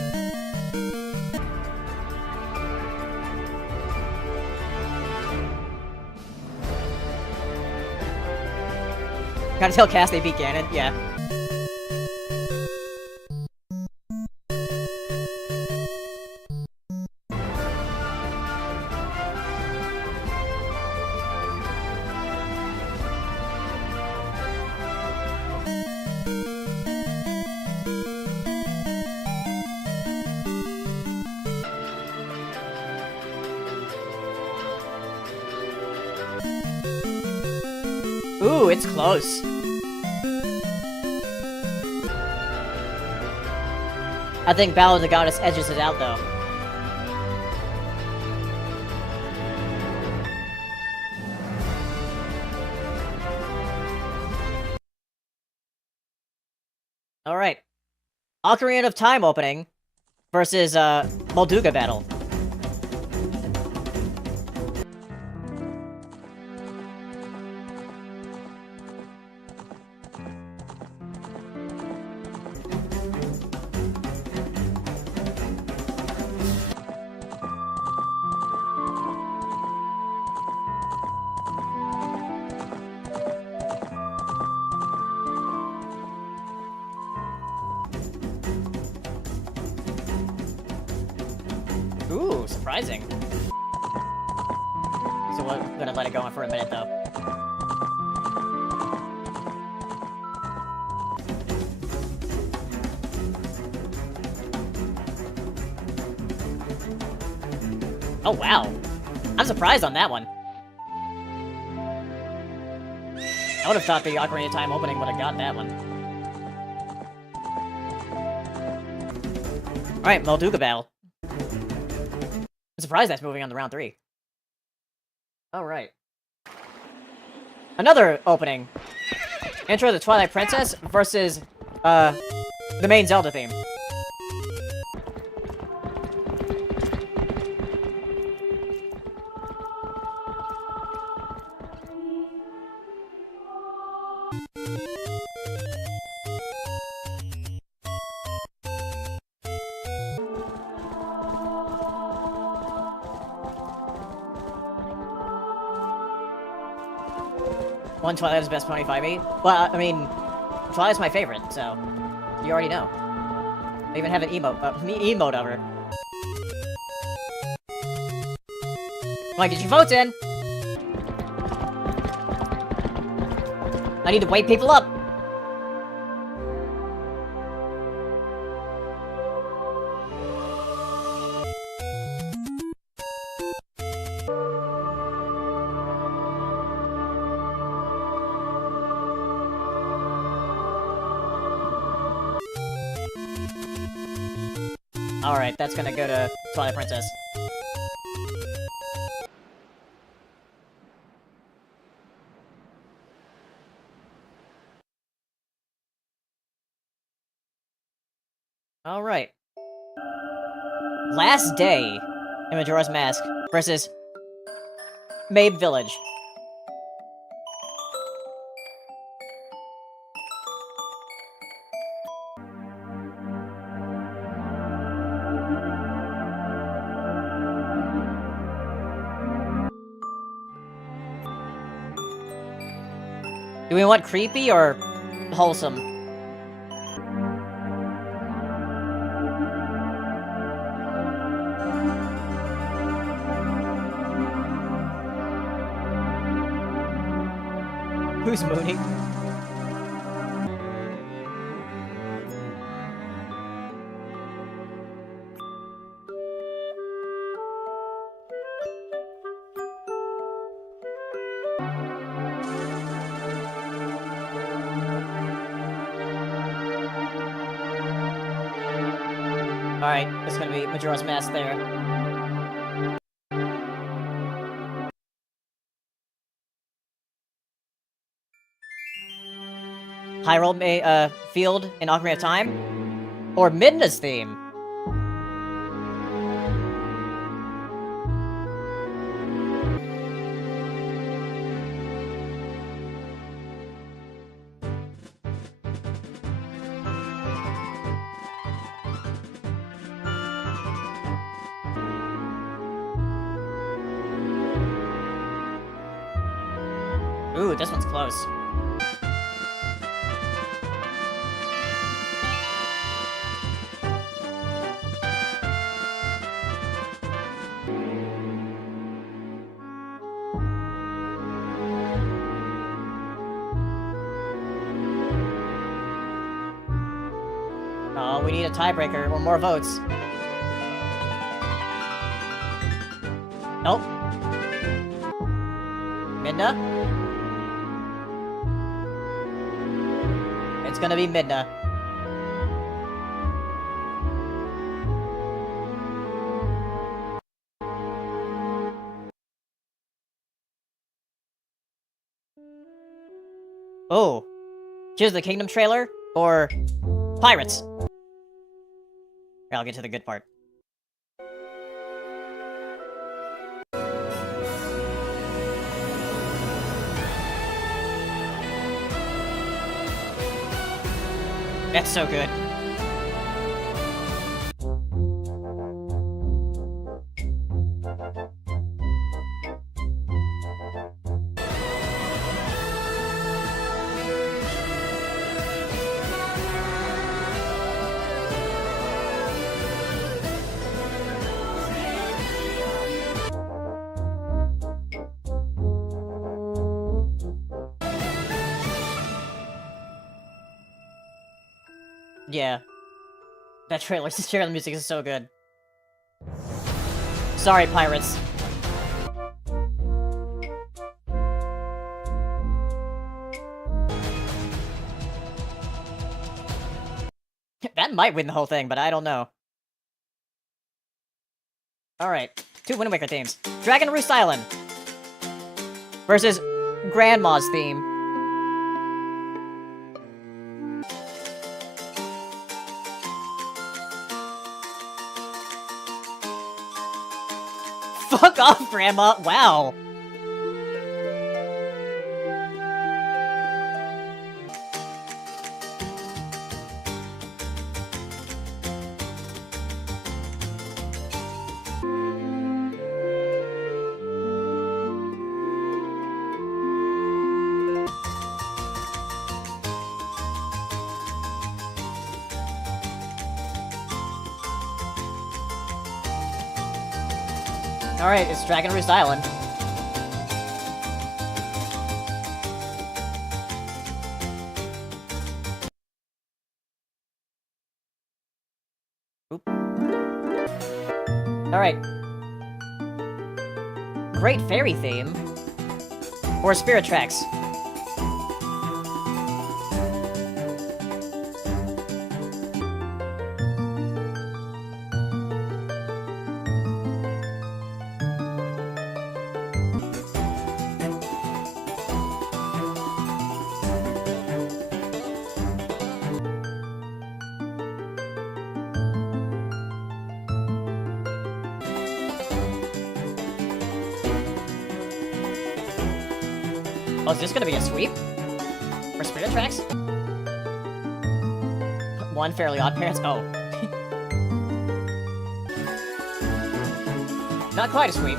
Gotta tell Cass they beat Ganon, yeah. Ooh, it's close. I think Ballad of the Goddess edges it out, though. Alright. Ocarina of Time opening versus, Molduga battle. Ooh, surprising. So we're gonna let it go on for a minute, though. Oh, wow. I'm surprised on that one. I would have thought the Ocarina of Time opening would have gotten that one. Alright, Molduga battle. I'm surprised that's moving on to round 3. Alright. Another opening. Intro to the Twilight Princess versus, the main Zelda theme. One Twilight is best pony 5e. Well, I mean, Twilight's my favorite, so you already know. I even have an emote of her. Come on, get your votes in! I need to wake people up! Alright, that's gonna go to Twilight Princess. Alright. Last day in Majora's Mask versus Mabe Village. Do we want creepy or wholesome? Who's mooning? Alright, it's gonna be Majora's Mask there. Hyrule Field in Ocarina of Time? Or Midna's theme? Ooh, this one's close. Oh, we need a tiebreaker or more votes. Nope. Midna? It's gonna be Midna. Oh. Here's the Kingdom trailer, or Pirates. Here, I'll get to the good part. That's so good. Yeah. That trailer music is so good. Sorry, pirates. That might win the whole thing, but I don't know. Alright, 2 Wind Waker themes. Dragon Roost Island versus Grandma's theme. Fuck off, Grandma! Wow! Alright, it's Dragon Roost Island. Oop. Alright. Great fairy theme. Or Spirit Tracks. Oh, is this gonna be a sweep? For Spirit Tracks? One Fairly Odd Parents? Oh. Not quite a sweep.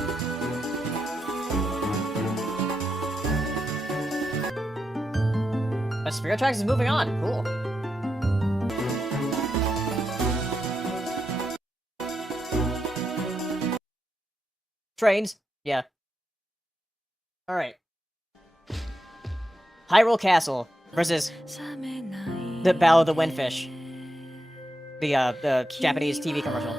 But Spirit Tracks is moving on. Cool. Trains. Yeah. Alright. Hyrule Castle versus the Battle of the Windfish. The Japanese TV commercial.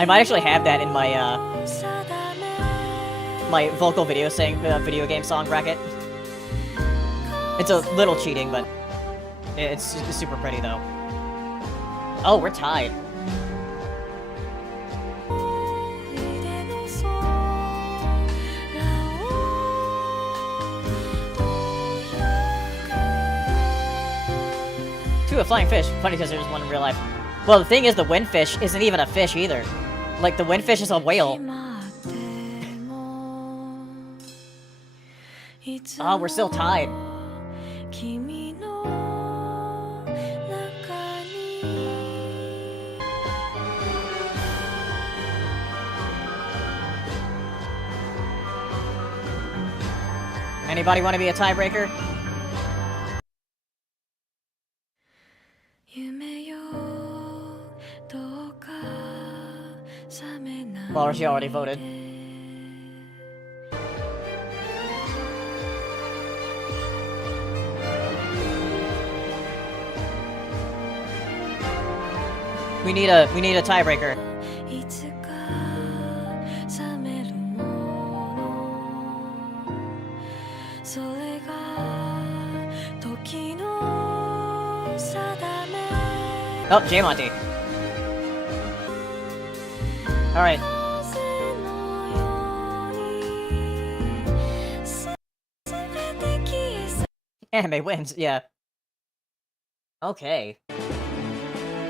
I might actually have that in my my vocal video saying video game song bracket. It's a little cheating, but it's super pretty though. Oh, we're tied. Two, a flying fish. Funny because there's one in real life. Well, the thing is, the windfish isn't even a fish either. Like, the windfish is a whale. Oh, we're still tied. Anybody want to be a tiebreaker? Well, she already voted. We need a tiebreaker. Oh, J-Monty. Alright. Anime wins, yeah. Okay.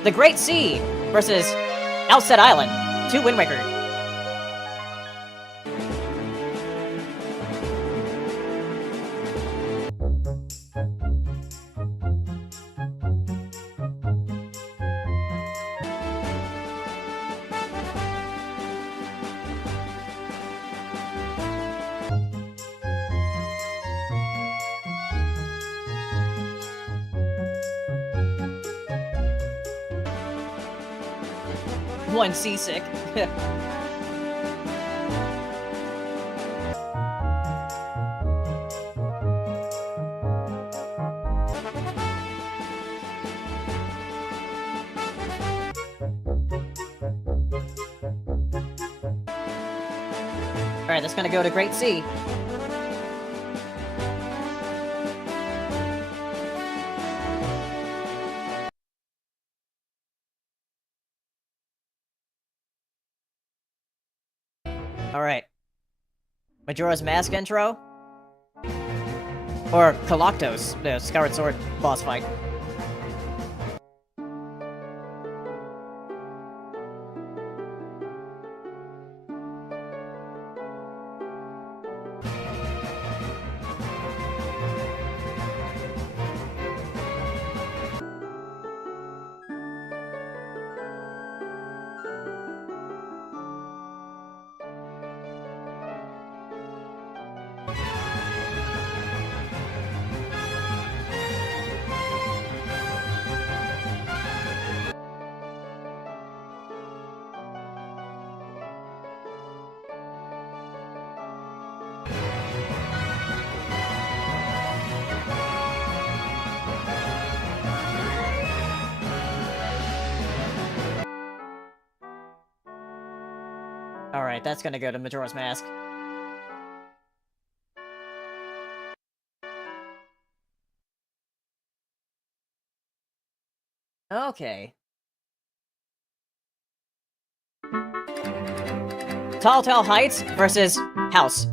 The Great Sea versus Outset Island. 2 Wind Waker. One seasick. Alright, that's gonna go to Great Sea. Alright. Majora's Mask intro? Or Galactos, the Skyward Sword boss fight. Alright, that's gonna go to Majora's Mask. Okay. Telltale Heights versus House.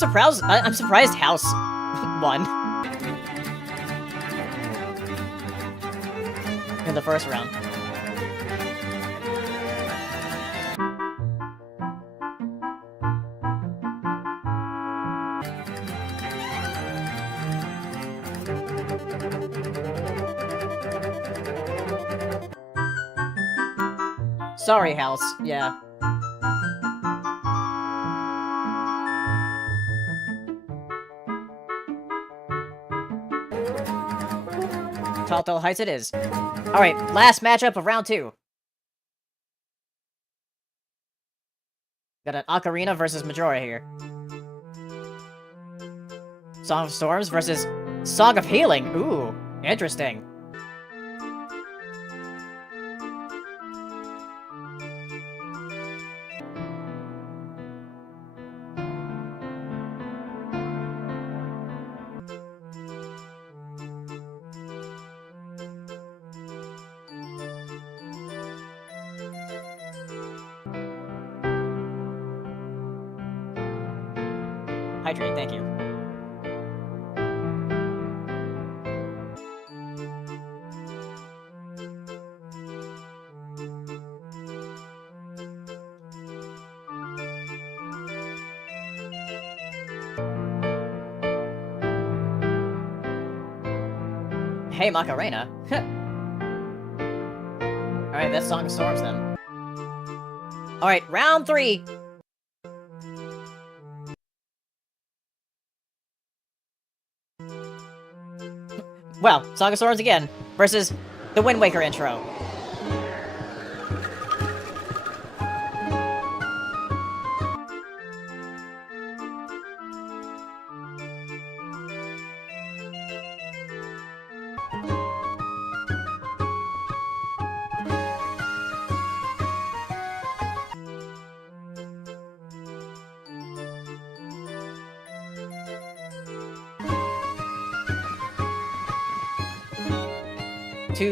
I'm surprised House won in the first round. Sorry, House. Yeah. Telltale Heights it is. Alright, last matchup of round 2. Got an Ocarina versus Majora here. Song of Storms versus Song of Healing. Ooh, interesting. Hydrate, thank you. Hey, Macarena. Alright, that's Song of Storms then. Alright, round 3. Well, Song of Storms again, versus the Wind Waker intro.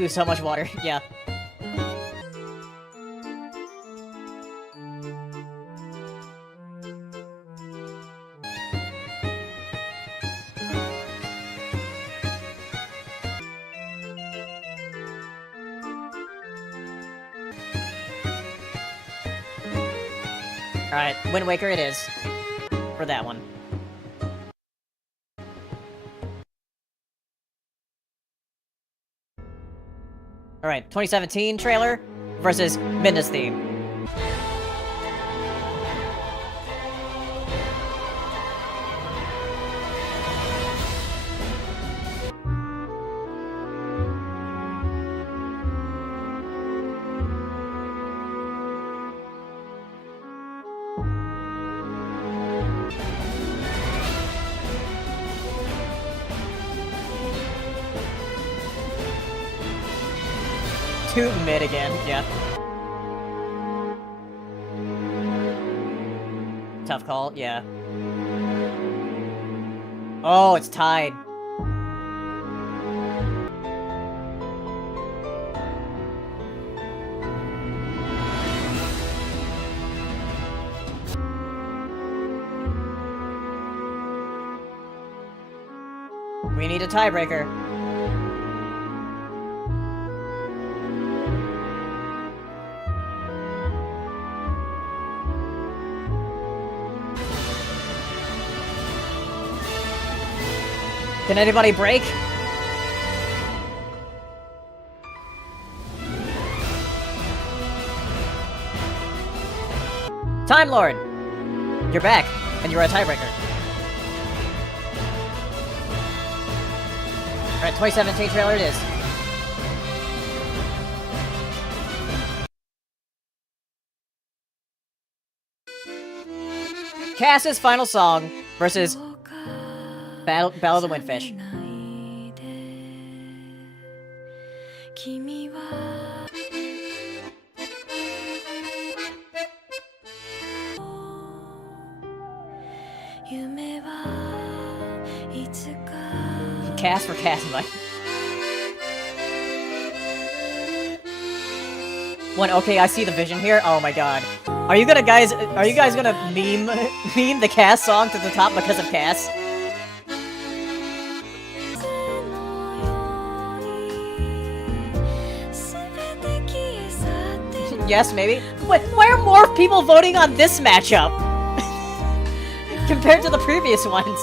So much water, yeah. Alright, Wind Waker it is. For that one. Alright, 2017 trailer versus Midna's theme. Too mid again, yeah. Tough call, yeah. Oh, it's tied. We need a tiebreaker. Can anybody break? Time Lord! You're back, and you're a tiebreaker. Alright, 2017 trailer it is. Cass's final song versus Battle of the Windfish. 君は夢はいつか Cass for Cass, Mike. One, okay, I see the vision here. Oh my god. Are you guys gonna meme the Cass song to the top because of Cass? Yes, maybe. Wait, why are more people voting on this matchup compared to the previous ones?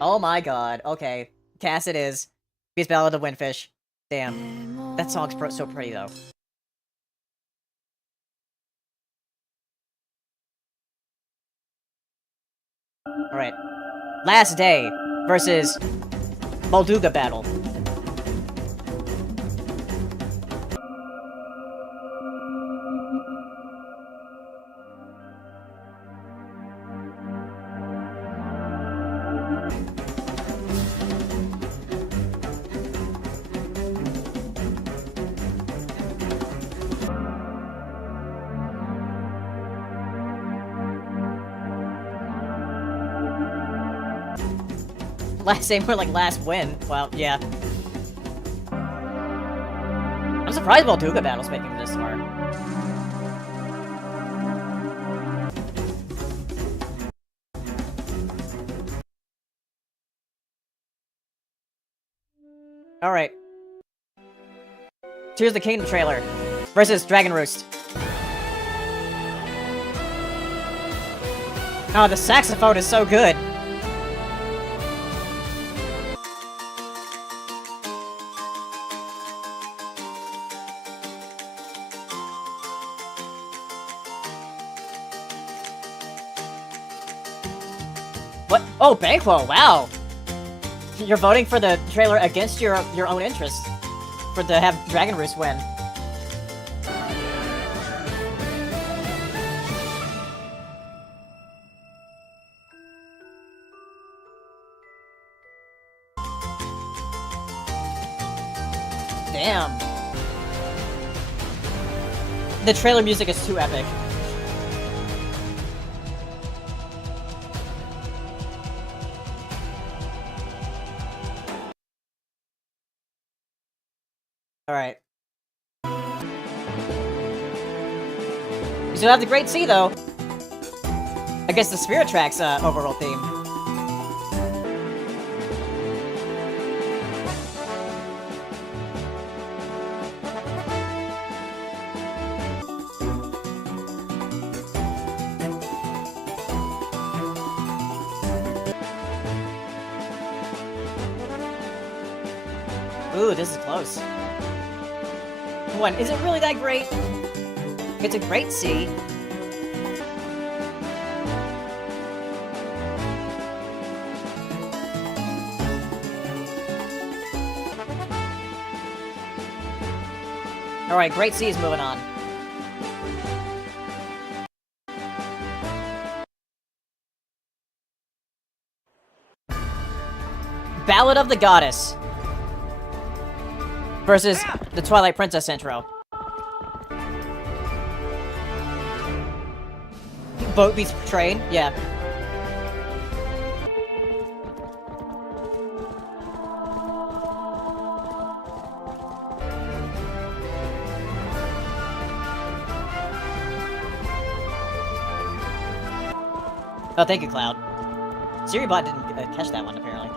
Oh my god. Okay, Cass it is. Beast Ballad of the Windfish. Damn, that song's so pretty though. All right, Last Day versus Molduga Battle. Same for like last win. Well, yeah. I'm surprised Molduga Battle's making it this far. Alright. Tears of the Kingdom trailer versus Dragon Roost. Oh, the saxophone is so good. What? Oh, Banquo, wow! You're voting for the trailer against your own interests. To have Dragon Roost win. Damn. The trailer music is too epic. Alright. You still have the Great Sea, though. I guess the Spirit Track's overall theme. Ooh, this is close. One, is it really that great? It's a great sea. Alright, Great Sea is moving on. Ballad of the Goddess. versus the Twilight Princess intro. Boat beats train? Yeah. Oh, thank you, Cloud. Siribot didn't catch that one, apparently.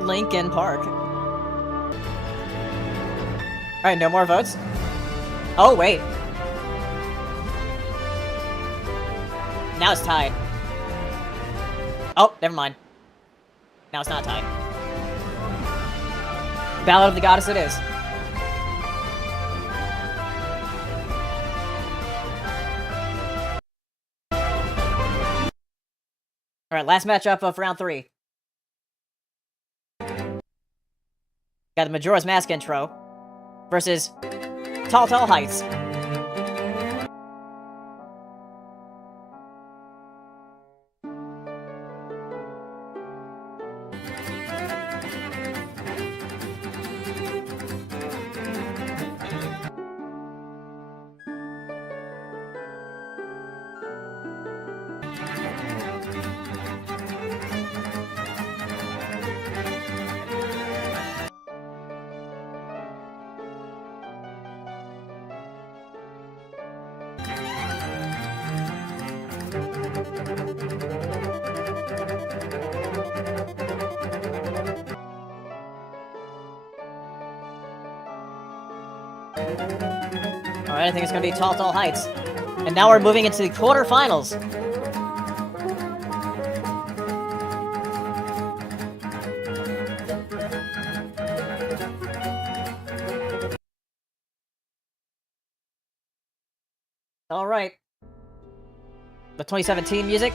Lincoln Park. Alright, no more votes? Oh, wait. Now it's tied. Oh, never mind. Now it's not tied. Ballad of the Goddess it is. Alright, last matchup of round 3. Got the Majora's Mask intro versus Tall Tall Heights. Alright, I think it's gonna be Tall Tall Heights. And now we're moving into the quarterfinals. Alright. The 2017 music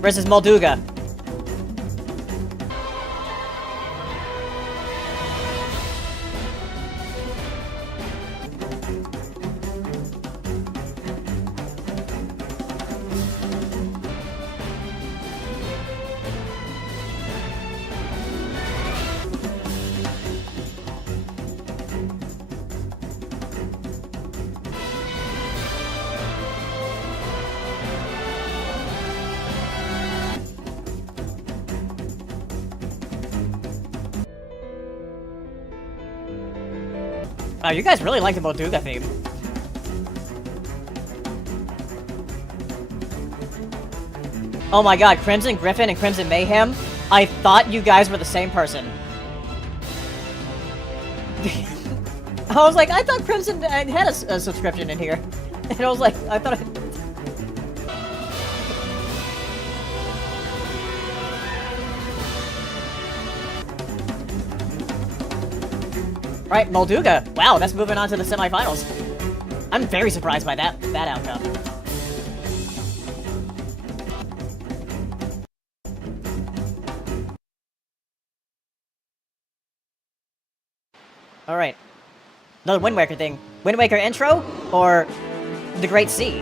versus Molduga. Wow, you guys really like the Molduga theme. Oh my god, Crimson Griffin and Crimson Mayhem? I thought you guys were the same person. I was like, I thought Crimson had a subscription in here. And I was like, I thought... Right, Molduga. Wow, that's moving on to the semifinals. I'm very surprised by that outcome. Alright. Another Wind Waker thing. Wind Waker intro or The Great Sea?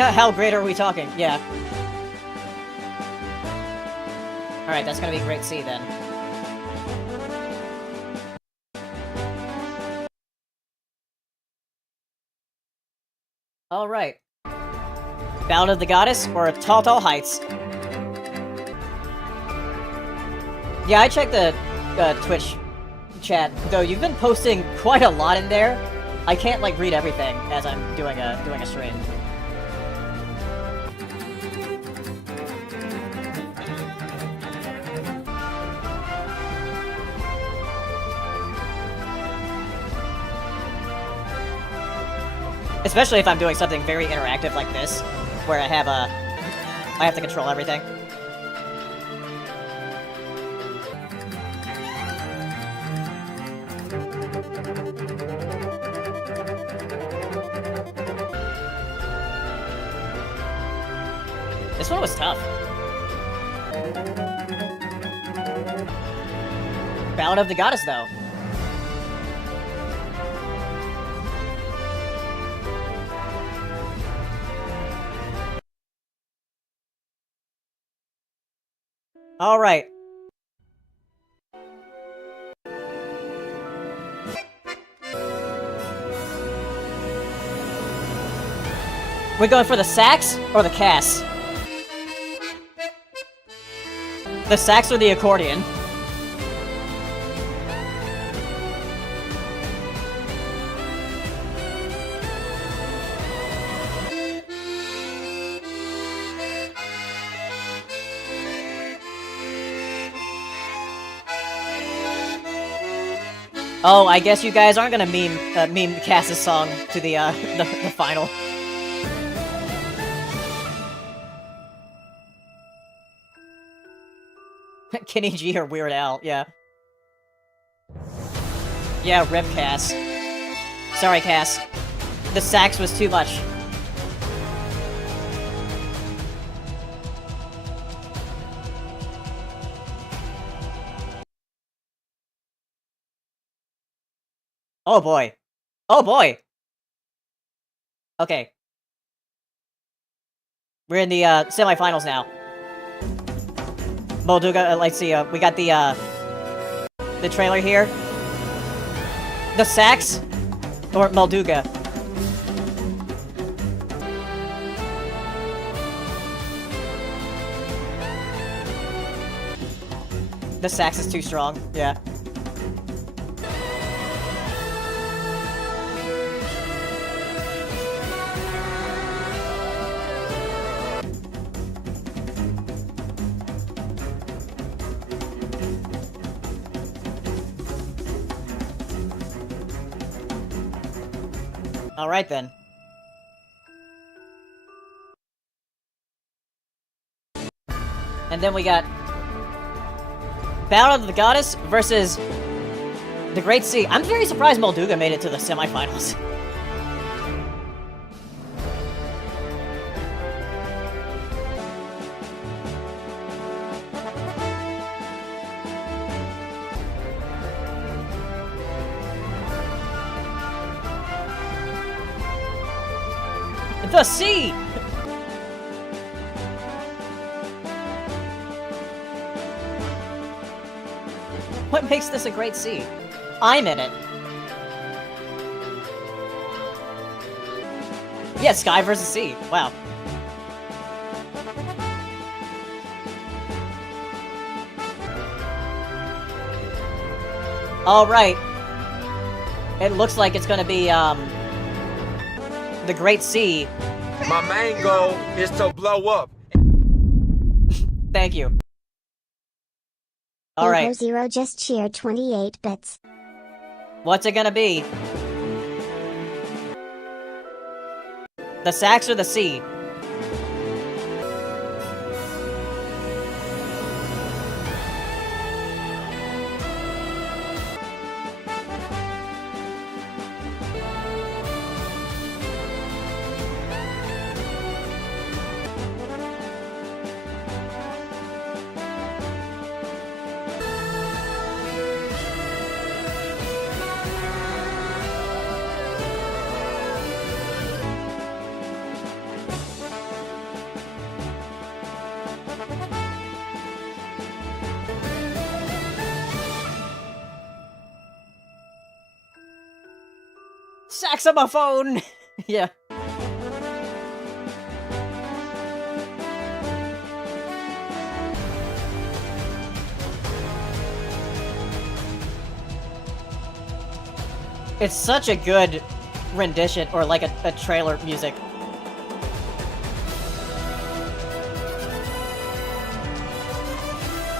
How great are we talking? Yeah. Alright, that's gonna be Great Sea then. Alright. Ballad of the Goddess or Tall Tall Heights? Yeah, I checked the Twitch chat, though you've been posting quite a lot in there. I can't like read everything as I'm doing a stream. Especially if I'm doing something very interactive like this, where I have to control everything. This one was tough. Ballad of the Goddess, though. All right. We're going for the sax or the cass? The sax or the accordion? Oh, I guess you guys aren't gonna meme Cass's song to the the final. Kenny G or Weird Al, yeah. Yeah, rip Cass. Sorry, Cass. The sax was too much. Oh boy. Oh boy! Okay. We're in the semifinals now. Molduga, let's see, we got the trailer here. The sax or Molduga? The sax is too strong, yeah. Alright then. And then we got Battle of the Goddess versus the Great Sea. I'm very surprised Molduga made it to the semifinals. The sea! What makes this a great sea? I'm in it. Yeah, sky versus sea. Wow. Alright. It looks like it's gonna be, the Great Sea. My main goal is to blow up. Thank you. Alright. Zero just cheered 28 bits. What's it gonna be? The sax or the sea? Saxophone! Yeah. It's such a good rendition, or like a trailer music.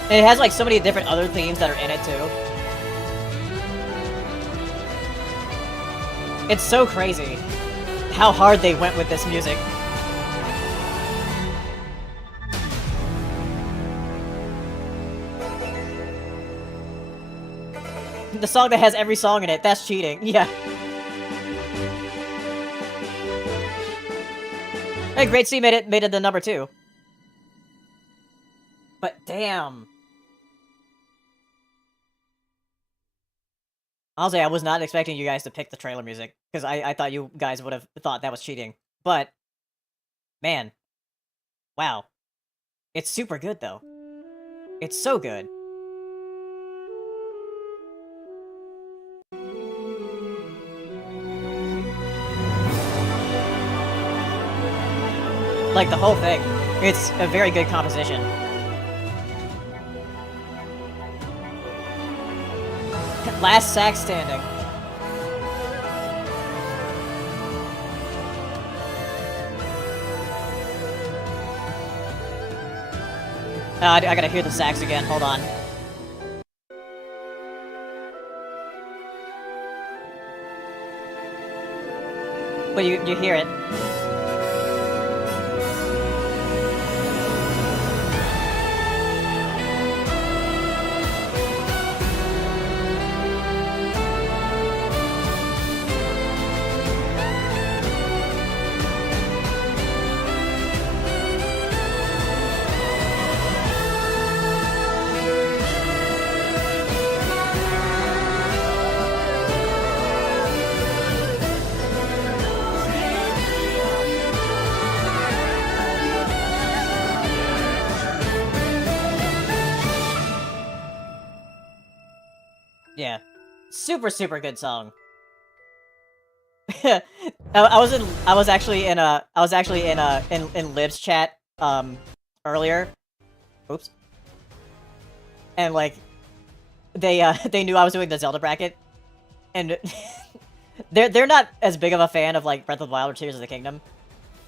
And it has like so many different other themes that are in it too. It's so crazy how hard they went with this music. The song that has every song in it, that's cheating. Yeah. Hey, Great C made it the number 2. But damn. Honestly, I was not expecting you guys to pick the trailer music, because I thought you guys would have thought that was cheating. But, man. Wow. It's super good, though. It's so good. Like, the whole thing. It's a very good composition. Last sack standing. I gotta hear the sax again, hold on. But you hear it. Yeah. Super, super good song. I was actually in Liv's chat, earlier. Oops. And, like, they knew I was doing the Zelda bracket. And they're not as big of a fan of, like, Breath of the Wild or Tears of the Kingdom.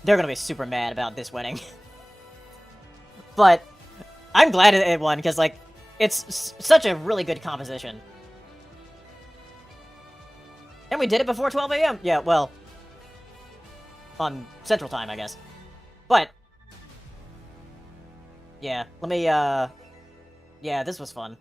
They're gonna be super mad about this winning. But I'm glad it won, because, like, it's such a really good composition. And we did it before 12 a.m. Yeah, well, on Central Time, I guess. But, yeah, let me, yeah, this was fun.